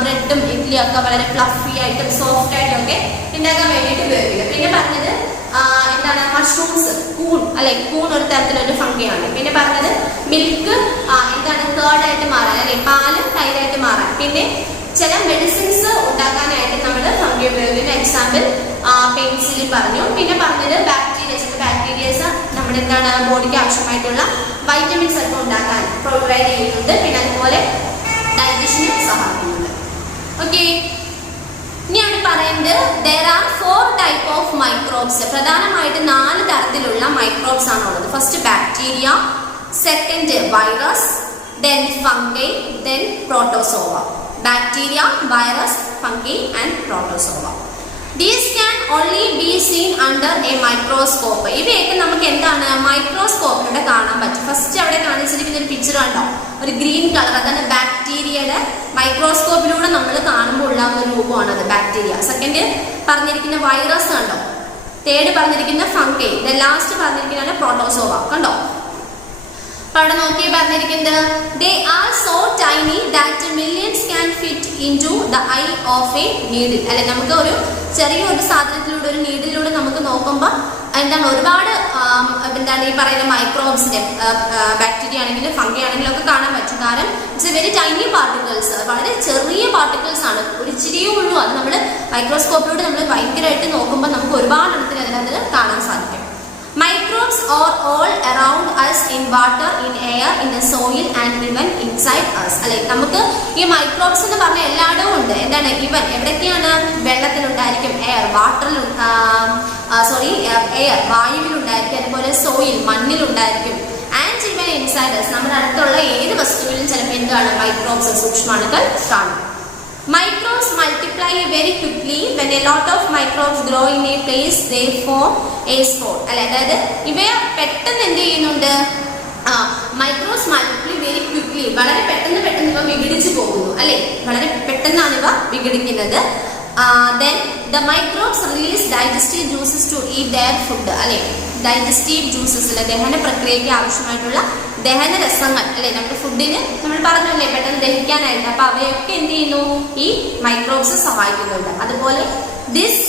ബ്രെഡും ഇഡ്ലിയും ഒക്കെ വളരെ ഫ്ലഫി ആയിട്ടും സോഫ്റ്റ് ആയിട്ടും ഒക്കെ ഉണ്ടാക്കാൻ വേണ്ടിയിട്ട് ഉപയോഗിക്കുന്നത്. പിന്നെ പറഞ്ഞത് എന്താണ് മഷ്റൂംസ്, കൂൺ അല്ലെ, കൂൺ ഒരു തരത്തിലൊരു ഫംഗിയാണ്. പിന്നെ പറഞ്ഞത് മിൽക്ക് എന്താണ് കേർഡായിട്ട് മാറാൻ അല്ലെ, പാല് തൈരായിട്ട് മാറാൻ. പിന്നെ ചില മെഡിസിൻസ് ഉണ്ടാക്കാനായിട്ട് നമ്മൾ ഫംഗി ഉപയോഗിക്കുന്ന എക്സാമ്പിൾ പെൻസിലിൻ പറഞ്ഞു. പിന്നെ പറഞ്ഞത് ബാക്ടീരിയസ് നമ്മുടെ എന്താണ് ബോഡിക്ക് ആവശ്യമായിട്ടുള്ള വൈറ്റമിൻസ് ഒക്കെ ഉണ്ടാക്കാൻ പ്രൊവൈഡ് ചെയ്യുന്നുണ്ട്. പിന്നെ അതുപോലെ ഡൈജഷന് സഹായിക്കുന്നുണ്ട്. ഓക്കെ, ഇനി ആണ് പറയുന്നത് there are 4 type of microbes. പ്രധാനമായിട്ട് 4 തരത്തിലുള്ള മൈക്രോബ്സ് ആണ് ഉള്ളത്. First bacteria, second virus, then fungi, then protozoa. Bacteria, virus, fungi and protozoa. These can only be seen under a microscope. ഇവയൊക്കെ നമുക്ക് എന്താണ് മൈക്രോസ്കോപ്പിലൂടെ കാണാൻ പറ്റും. ഫസ്റ്റ് അവിടെ കാണിച്ചിരിക്കുന്ന ഒരു പിക്ചർ കണ്ടോ, ഒരു ഗ്രീൻ കളർ, അതാണ് ബാക്ടീരിയയുടെ മൈക്രോസ്കോപ്പിലൂടെ നമ്മൾ കാണുമ്പോൾ ഉള്ള ഒരു രൂപമാണ് അത് ബാക്ടീരിയ. സെക്കൻഡ് പറഞ്ഞിരിക്കുന്ന വൈറസ് കണ്ടോ, തേർഡ് പറഞ്ഞിരിക്കുന്ന ഫംഗി, ലാസ്റ്റ് പറഞ്ഞിരിക്കുന്ന പ്രോട്ടോസോവ കണ്ടോ. അവിടെ നോക്കി പറഞ്ഞിരിക്കുന്നത് they are so tiny that millions can fit into the eye of a needle. അല്ലെ, നമുക്ക് ഒരു ചെറിയൊരു സാധനത്തിലൂടെ ഒരു നീഡിലൂടെ നമുക്ക് നോക്കുമ്പോൾ എന്താണ് ഒരുപാട് എന്താണ് ഈ പറയുന്ന മൈക്രോബ്സിന്റെ ബാക്ടീരിയ ആണെങ്കിലും ഫംഗി ആണെങ്കിലും ഒക്കെ കാണാൻ പറ്റും. കാരണം it's A very tiny particles, വളരെ ചെറിയ പാർട്ടിക്കിൾസ് ആണ്, ഒരു ഇച്ചിരിയേ ഉള്ളൂ. അത് നമ്മൾ മൈക്രോസ്കോപ്പിലൂടെ നമ്മൾ ഭയങ്കരമായിട്ട് നോക്കുമ്പോൾ നമുക്ക് ഒരുപാട് എണ്ണത്തിന് അതിനകത്ത് കാണാൻ സാധിക്കും. Microbes are all around us in water, in air, in the soil and even inside us. അല്ലെ, നമുക്ക് ഈ മൈക്രോബ്സ് എന്ന് പറഞ്ഞാൽ എല്ലായിടവും ഉണ്ട്. എന്താണ് ഇവൻ എവിടെയൊക്കെയാണ്? വെള്ളത്തിലുണ്ടായിരിക്കും, എയർ വാട്ടറിൽ എയർ വായുവിലുണ്ടായിരിക്കും, അതുപോലെ സോയിൽ മണ്ണിലുണ്ടായിരിക്കും, ആൻഡ് ഇവൻ ഇൻസൈഡ് us, നമ്മുടെ അടുത്തുള്ള ഏത് വസ്തുവിലും ചിലപ്പോൾ എന്താണ് മൈക്രോബ്സ് സൂക്ഷ്മാണുക്കൾ കാണും. Microbes multiply very quickly. When a lot of microbes grow in a place, they form a spore. അല്ലെ, അതായത് ഇവയെ പെട്ടെന്ന് എന്ത് ചെയ്യുന്നുണ്ട്? മൈക്രോബ്സ് മൾട്ടിപ്ലൈ വെരി ക്വിക്ലി, വളരെ പെട്ടെന്ന് ഇവ വിഘടിച്ചു പോകുന്നു അല്ലെ, വളരെ പെട്ടെന്നാണ് ഇവ വിഘടിക്കുന്നത്. Then the microbes release digestive juices to eat their food. അല്ലെ, ഡൈജസ്റ്റീവ് ജ്യൂസസ് അല്ലെ, ദഹന പ്രക്രിയയ്ക്ക് ആവശ്യമായിട്ടുള്ള ദഹനരസങ്ങൾ അല്ലെ, നമ്മുടെ ഫുഡിന് നമ്മൾ പറഞ്ഞല്ലേ പെട്ടെന്ന് ദഹിക്കാനായിട്ട്. അപ്പൊ അവയൊക്കെ എന്ത് ചെയ്യുന്നു? ഈ മൈക്രോബ്സ് സഹായിക്കുന്നുണ്ട്. അതുപോലെ this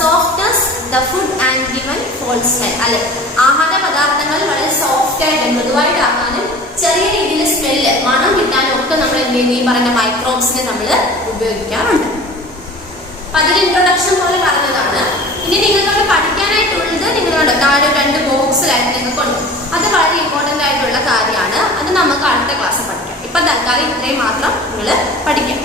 softness the food and given false smell. അല്ലെ, ആഹാര പദാർത്ഥങ്ങൾ വളരെ സോഫ്റ്റ് ആയിട്ട് മൃദുവായിട്ടാക്കാനും ചെറിയ രീതിയിൽ സ്മെല്ല് മണം കിട്ടാനും ഒക്കെ നമ്മൾ എന്ത് ചെയ്യുന്നു? ഈ പറഞ്ഞ മൈക്രോബ്സിനെ നമ്മൾ ഉപയോഗിക്കാറുണ്ട്. അപ്പൊ അതൊരു ഇൻട്രൊഡക്ഷൻ പോലെ പറഞ്ഞതാണ്. ഇനി നിങ്ങൾക്കവിടെ പഠിക്കാനായിട്ടുള്ളത് നിങ്ങളുടെ താഴെ 2 ബോക്സിലായിട്ട് നിങ്ങൾക്കുണ്ട്. അത് വളരെ ഇമ്പോർട്ടൻ്റ് ആയിട്ടുള്ള കാര്യമാണ്. അത് നമുക്ക് അടുത്ത ക്ലാസ് പഠിക്കാം. ഇപ്പൊ തൽക്കാലം ഇത്രയും മാത്രം നിങ്ങൾ പഠിക്കാം.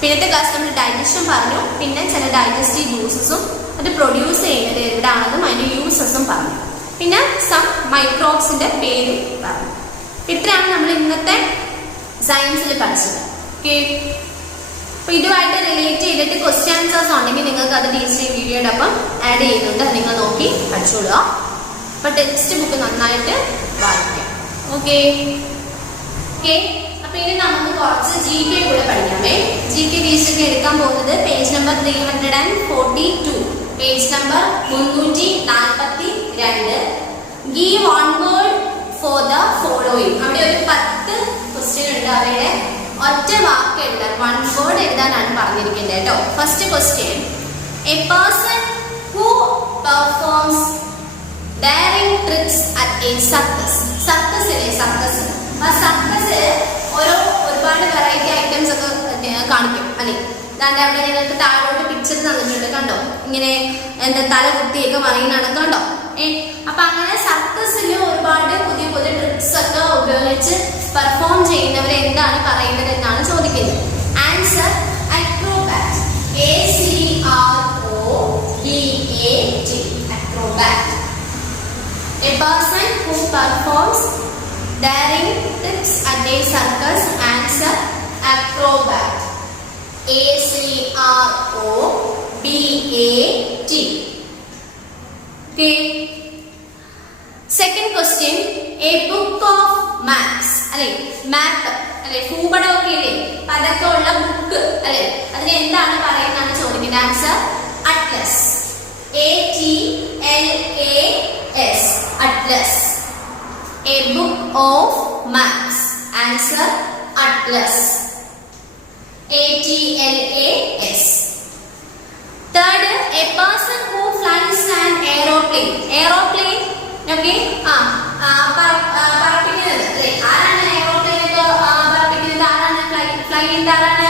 പിന്നത്തെ ക്ലാസ് നമ്മൾ ഡൈജഷൻ പറഞ്ഞു, പിന്നെ ചില ഡൈജസ്റ്റീവ് ജ്യൂസസും അത് പ്രൊഡ്യൂസ് ചെയ്യുന്നത് എവിടെയാണെന്നും അതിന്റെ യൂസസും പറഞ്ഞു, പിന്നെ സം മൈക്രോബ്സിന്റെ പേരും പറഞ്ഞു. ഇത്രയാണ് നമ്മൾ ഇന്നത്തെ സയൻസിൽ പഠിച്ചത്. ഓക്കെ, അപ്പൊ ഇതുമായിട്ട് റിലേറ്റ് ചെയ്തിട്ട് ക്വസ്റ്റ്യൻ ആൻസേഴ്സ് ഉണ്ടെങ്കിൽ നിങ്ങൾക്ക് അത് ടീച്ചർ വീഡിയോയുടെ ഒപ്പം ആഡ് ചെയ്യുന്നുണ്ട്. അത് നിങ്ങൾ നോക്കി പഠിച്ചോളുക. അപ്പൊ ടെക്സ്റ്റ് ബുക്ക് നന്നായിട്ട് വായിക്കാം. ഓക്കെ, അപ്പൊ ഇനി നമുക്ക് കുറച്ച് GK കൂടെ പഠിക്കാമേ. GK ടീച്ചർക്ക് എടുക്കാൻ പോകുന്നത് page number 342, page number 342. Give one word for the following. അവിടെ ഒരു 10 ക്വസ്റ്റ്യൻ ഉണ്ട്. അവയുടെ ഒറ്റ വാക്ക് എഴുതാൻ, 1 word എഴുതാനാണ് പറഞ്ഞിരിക്കുന്നത് കേട്ടോ. First question, A person who performs daring tricks at a circus. Circus ഇല്ലേ, സർക്കസ്. ആ സർക്കസിൽ ഒരുപാട് വെറൈറ്റി ഐറ്റംസ് ഒക്കെ കാണിക്കും അല്ലെ. അതാണ്ട് അവിടെ നിങ്ങൾക്ക് താഴോട്ട് പിക്ചർ തന്നിട്ടുണ്ട് കണ്ടോ, ഇങ്ങനെ എന്താ തല കുത്തിയൊക്കെ മറിയുന്നതാണ് കണ്ടോ. അപ്പൊ അങ്ങനെ സർക്കസിൽ ഒരുപാട് പുതിയ ട്രിക്സ് ഒക്കെ ഉപയോഗിച്ച് പെർഫോം ചെയ്യുന്നവരെ എന്താണ് പറയുന്നത് എന്നാണ് ചോദിക്കുന്നത്. Answer acrobat. ACROBAT. Acrobat. A person who performs daring tricks at a circus. Answer acrobat. ACROBAT. Okay. Second question, a book of maps. അല്ലെ, മാപ്പ് അല്ലെ, ഭൂപടം ഒക്കെ ഇല്ലേ, അതൊക്കെ ഉള്ള ബുക്ക് അല്ലെ, അതിന് എന്താണ് പറയുന്നതാണ് ചോദിക്കുന്നത്. Answer Atlas. ATLAS. Atlas. A book of maps. Answer atlas. ATLAS. Third, a person who flies an aeroplane. Aeroplane, okay? പറപ്പിക്കുന്നത് അല്ലേ? ആരാണ് എയറോപ്ലെയിൻ പറപ്പിക്കുന്നത്? ആരാണ് ഫ്ലൈ ചെയ്യുന്നത്? ആരാണ്?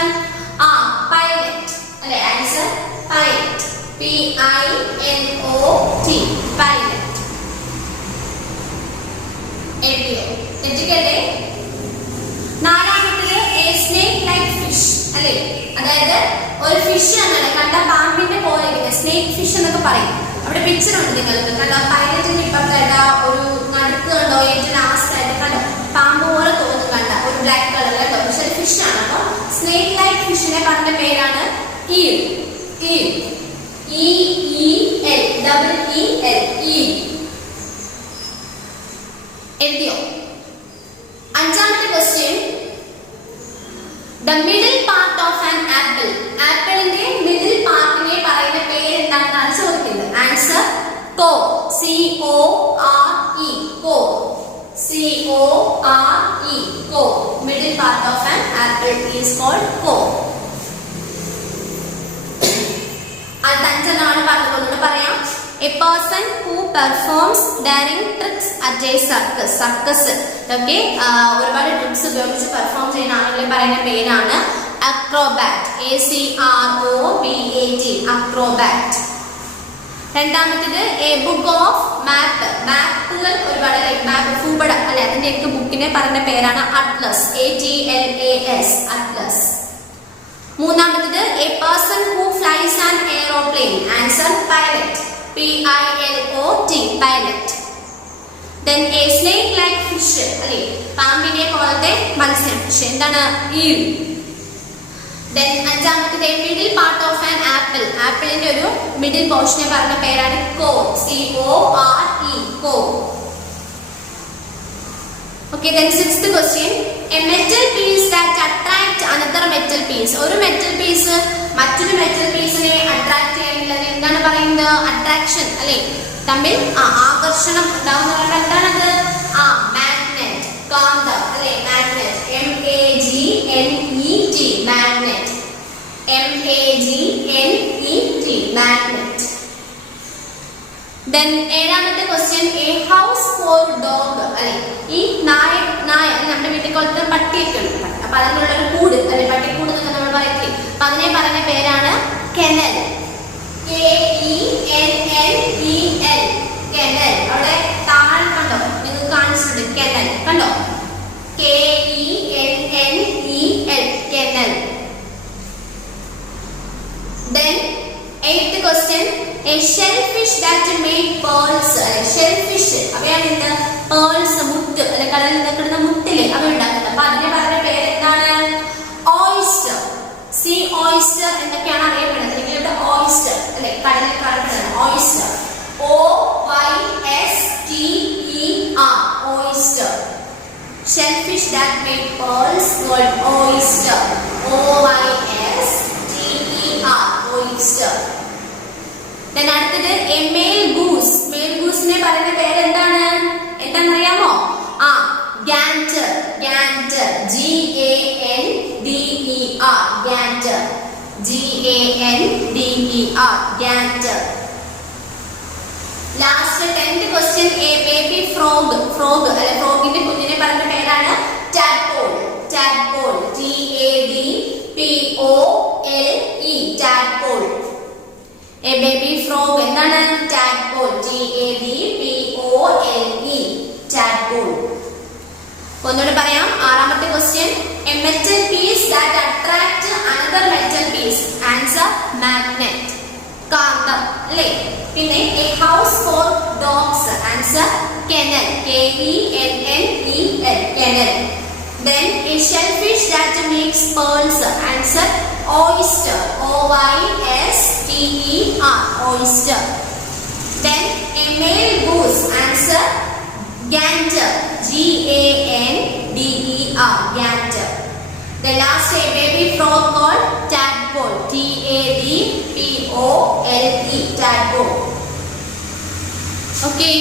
പൈലറ്റ് അല്ലേ? Answer pilot. PILOT, pilot. എഴുതിയോ? തെറ്റിക്കല്ലേ? നാലാമത്തേത് a snake like fish അല്ലേ? അതായത് ഒരു ഫിഷ് ആണ് കണ്ട പാമ്പിന്റെ പോലെ സ്നേക്ക് ഫിഷ് എന്നൊക്കെ പറയും. അവിടെ പിക്ചർ ഉണ്ട് നിങ്ങൾക്ക് കണ്ടോ? പൈലറ്റിന്റെ ഇപ്പുറത്തായിട്ട് ഒരു നടുക്ക് കണ്ടോ? ഏറ്റവും ലാസ്റ്റ് ആയിട്ട് കണ്ടോ? പാമ്പ് പോലെ തോന്നുന്നു കണ്ട ഒരു ബ്ലാക്ക് കളർ കേട്ടോ. പക്ഷെ ഫിഷ് ആണ്. അപ്പൊ സ്നേക്ക് ലൈക്ക് ഫിഷിനെ പറഞ്ഞ പേരാണ് ഈൽ. Eel, EEL, EEL. എഴുതിയോ? അഞ്ചാമത്തെ question, the middle part of an apple. ആപ്പിളിന്റെ മിഡിൽ പാർട്ടിനെ പറയുന്ന പേര് എന്താണെന്നാണ് ചോദിക്കുന്നത്. Answer core. CORE, core. CORE, core. Middle part of an apple is called core. അഞ്ചെണ്ണമാണ് പറഞ്ഞുകൊണ്ട് പറയാം. A person who performs daring tricks at a circus. Circus okay, ഒരുപാട് tricks ഉപയോഗിച്ച് perform ചെയ്യുന്ന ആളുകളെ പറയുന്ന പേരാണ് അക്രോബാറ്റ്. ACROBAT, acrobat. രണ്ടാമത്തേത് എ ബുക്ക് ഓഫ് മാപ്പ്. മാപ്പുകൾ ഒരുപാട് മാപ്പ് ഭൂപട അല്ലെ, അതിന്റെയൊക്കെ ബുക്കിനെ പറഞ്ഞ പേരാണ് അറ്റ്ലസ്. ATLAS, atlas. മൂന്നാമത്തേത് a person who flies an aeroplane. Answer pilot. PILOT, pilot. Then a snake like fish അല്ലേ, പാമ്പിനെ പോലത്തെ മത്സ്യം. ഫിഷ് എന്താണ്? ഈൽ. Then അഞ്ചാമത്തേത് middle part of an apple. ആപ്പിളിന്റെ ഒരു മിഡിൽ പോർഷനെ പറഞ്ഞ പേരാണ് core. CORE, core. Okay, then sixth question, a metal piece that attract another metal piece. ഒരു മെറ്റൽ പീസ് മറ്റൊരു മെറ്റൽ പീസിനെ അട്രാക്ട് ചെയ്യുന്നത് എന്താണ് പറയുന്നത്? അട്രാക്ഷൻ അല്ലേ, തമ്മിൽ ആകർഷണം ഉണ്ടാവുന്ന എന്താണത്? മാഗ്നെറ്റ്, കാന്തം അല്ലേ, magnet. MAGNET, magnet. MAGNET, magnet. Then ഏഴാമത്തെ question, A house four dog അല്ലെ, ഈ നായ നമ്മുടെ വീട്ടിൽ കൊളുത്ത പട്ടിയൊക്കെ ഉണ്ട്. അപ്പൊ അതിനുള്ള ഒരു കൂട് അല്ലെ, പട്ടിക്കൂട് എന്നൊക്കെ നമ്മൾ പറയത്തില്ലേ. അപ്പൊ അതിനെ പറയുന്ന പേരാണ് കെനൽ. KENNEL, kennel. അവിടെ താഴെ കണ്ടോ നിങ്ങൾക്ക് കാണിച്ചിട്ടുണ്ട് കെനൽ കണ്ടോ? KENNEL, kennel. Then eighth question, a shellfish that make pearls. Shellfish അവയാണ് എന്ത്? pearls, മുത്ത് അല്ലെ, കടലിൽ നിൽക്കുന്ന മുത്തില് അവ ഉണ്ടാക്കുന്നത്. അപ്പൊ അതിനെ പറഞ്ഞ പേര് എന്താണ്? oyster. Sea oyster എന്നൊക്കെയാണ് അറിയപ്പെടുന്നത്. അല്ലെങ്കിൽ ഇവിടെ oyster അല്ലെ, കടലിൽ കാണപ്പെടുന്നത് oyster. OYSTER, oyster. Shellfish that make pearls called oyster. OYSTER, oyster. Then അടുത്തത് a male goose. Male gooseനെ പറയുന്ന പേര് എന്താണ്? എന്താണെന്നറിയാമോ? gander. gander, GANDER, gander. GANDER, gander. Last 10th question, a baby frog. frog അല്ലെ, ഫ്രോഗിന്റെ കുഞ്ഞിനെ പറയുന്ന പേരാണ് tadpole. tadpole, TADPOLE, tadpole. A baby frog എന്താണ്? tadpole, TADPOLE, tadpole. ഒന്നുകൂടെ പറയാം. ആറാമത്തെ question, a metal piece that attract another metal piece. Answer magnet, കാന്തം അല്ലേ. പിന്നെ a house for dogs. Answer kennel, KENNEL, kennel. Then a shellfish that makes pearls. Answer oyster, OYSTER, oyster. Then a male goose. Answer gander, GANDER, gander. The last, a baby frog called tadpole, TADPOLE, tadpole. Okay,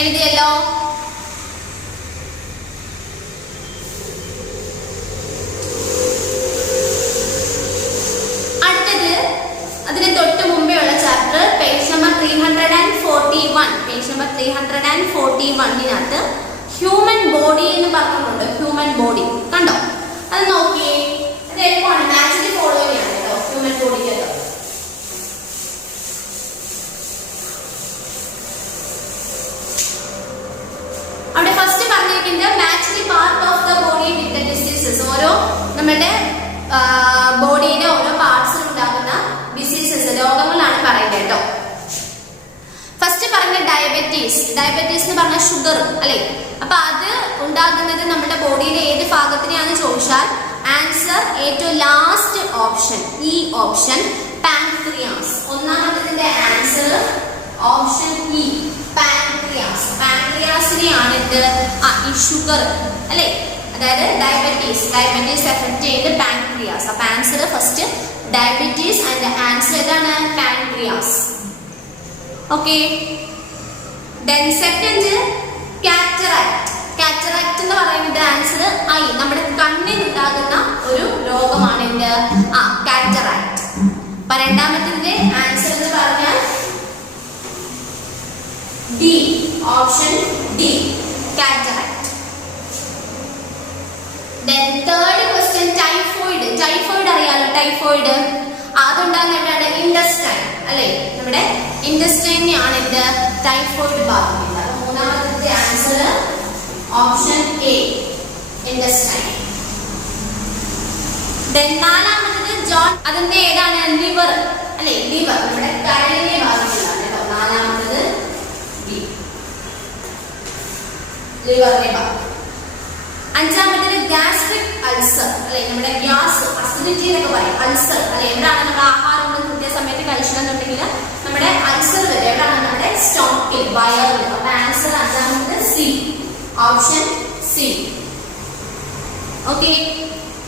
എഴുതിയല്ലോ. അടുത്തത് അതിൽ page number 341 human body എന്ന് പറഞ്ഞിട്ടുണ്ട്. Human body കണ്ടോ? അത് നോക്കിയേ, അത് എളുപ്പമാണ്. മാച്ചിൽ ഫോളോ ചെയ്യാണ് കേട്ടോ. ഹ്യൂമൻ ബോഡിക്ക് അവിടെ ഫസ്റ്റ് പറഞ്ഞിരിക്കുന്നത് match the part of the body with the diseases. ഓരോ നമ്മുടെ ബോഡിയുടെ ഓരോ പാർട്സിൽ ഉണ്ടാകുന്ന ഡിസീസസ്, രോഗങ്ങളാണ് പറയുന്നത് കേട്ടോ. ഫസ്റ്റ് പറഞ്ഞ ഡയബറ്റീസ്. ഡയബറ്റീസ് എന്ന് പറഞ്ഞ ഷുഗർ അല്ലെ. അപ്പൊ അത് ഉണ്ടാകുന്നത് നമ്മുടെ ബോഡിയിലെ ഏത് ഭാഗത്തിനെയാണെന്ന് ചോദിച്ചാൽ ആൻസർ ഏറ്റവും ലാസ്റ്റ് ഓപ്ഷൻ, ഈ ഓപ്ഷൻ പാൻക്രിയാസ്. ഒന്നാമത്തെ ആൻസർ ഓപ്ഷൻ ഇ, പാൻക്രിയാസ്. പാൻക്രിയാസിനെയാണ് ഇത് ഈ ഷുഗർ അല്ലെ, അതായത് ഡയബറ്റീസ് എഫക്ട് ചെയ്യുന്നത് പാൻക്രിയാസ്. അപ്പൊ answer first diabetes and answer ഏതാണ്? Pancreas. Okay. Then second cataract. Cataract എന്ന് പറയുന്നത് ആൻസർ ഐ, നമ്മുടെ കണ്ണിൽ ഉണ്ടാകുന്ന ഒരു രോഗമാണ് എന്ത്? കാറ്ററാക്ട്. അപ്പൊ രണ്ടാമത്തെ ആൻസർ എന്ന് പറഞ്ഞാൽ D, option D, cataract. Then third question, typhoid. Typhoid അറിയാലോ, ടൈഫോയിഡ് അതുണ്ടാകുന്നതാണ് ഇൻഡസ്റ്റൈൻ അല്ലെ, നമ്മുടെ ഇൻഡസ്റ്റൈനെയാണ് എന്ത്? ടൈഫോയിഡ് ബാധിക്കുന്നത്. മൂന്നാമത്തെ answer option A, intestine. Then നാലാമത്തത് ജോൺ, അതിന്റെ ഏതാണ്? ലിവർ അല്ലെ, ലിവർ നമ്മുടെ കരളിനെ ബാധിക്കുന്നതാണ് കേട്ടോ. നാലാമത്തത് ലിവറിനെ ബാധിക്കും. അഞ്ചാമത്തേത് ഗ്യാസ്ട്രിക് അൾസർ അല്ലെ, നമ്മുടെ ഗ്യാസ് അസിഡിറ്റി എന്നൊക്കെ പറയും. അൾസർ അല്ലെ, എവിടെയാണ് നമ്മൾ ആഹാരം ഒന്നും കൃത്യസമയത്ത് കഴിച്ചില്ലെന്നുണ്ടെങ്കിൽ നമ്മുടെ അൾസർ വരും. എവിടെയാണ്? നമ്മുടെ സ്റ്റൊമക്കിൽ, വയറിൽ. അപ്പൊ ആൻസർ അഞ്ചാമത്തെ C, option C. Okay.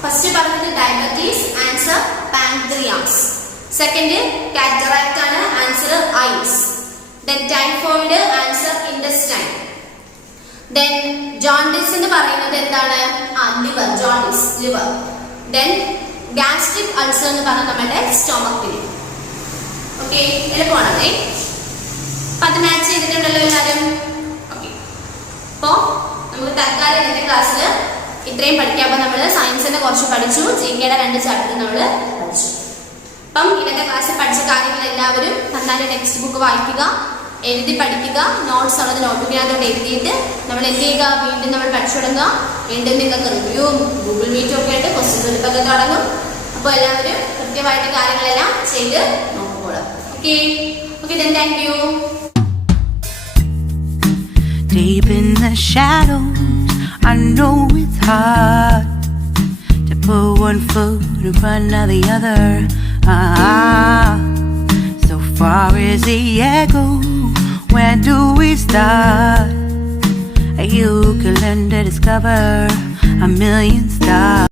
First പറഞ്ഞത് diabetes, answer pancreas. Second cataract ആണ്, answer eyes. Then typhoid, answer intestine. Then jaundice എന്ന് പറയുന്നത് എന്താണ്? Liver, jaundice liver. Then gastric ulcer എന്ന് പറഞ്ഞാൽ നമ്മുടെ സ്റ്റൊമക്കിൽ. ഓക്കെ, എളുപ്പമാണേ. അപ്പൊ അത് മാച്ച് ചെയ്തിട്ടുണ്ടല്ലോ എല്ലാവരും. ഓക്കെ, അപ്പോ നമുക്ക് തൽക്കാലം ഇന്നത്തെ ക്ലാസ്സിൽ ഇത്രയും പഠിക്കാം. അപ്പൊ നമ്മൾ സയൻസിന്റെ കുറച്ച് പഠിച്ചു, ജികെയുടെ 2 ചാപ്റ്റർ നമ്മൾ പഠിച്ചു. അപ്പം ഇന്നത്തെ ക്ലാസ്സിൽ പഠിച്ച കാര്യങ്ങൾ എല്ലാവരും നന്നായി ടെക്സ്റ്റ് ബുക്ക് വായിക്കുക, എഴുതി പഠിക്കുക. നോട്ട്സ് ഉള്ളത് നോട്ടുകൾക്കകത്തോട്ട് എഴുതിയിട്ട് നമ്മൾ എന്ത് ചെയ്യുക? വീണ്ടും നമ്മൾ പഠിച്ചു തുടങ്ങുക. വീണ്ടും നിങ്ങൾക്ക് റിവ്യൂവും ഗൂഗിൾ മീറ്റും ഒക്കെ ആയിട്ട് ക്വസ്റ്റ്യൻ പേപ്പറൊക്കെ തുടങ്ങും. അപ്പോൾ എല്ലാവരും കൃത്യമായിട്ട് കാര്യങ്ങളെല്ലാം ചെയ്ത് നോക്കുക. Okay, then thank you. Deep in the shadows, I know it's hard to put one foot in front of the other. So far as the echo, where do we start? You can learn to discover a million stars.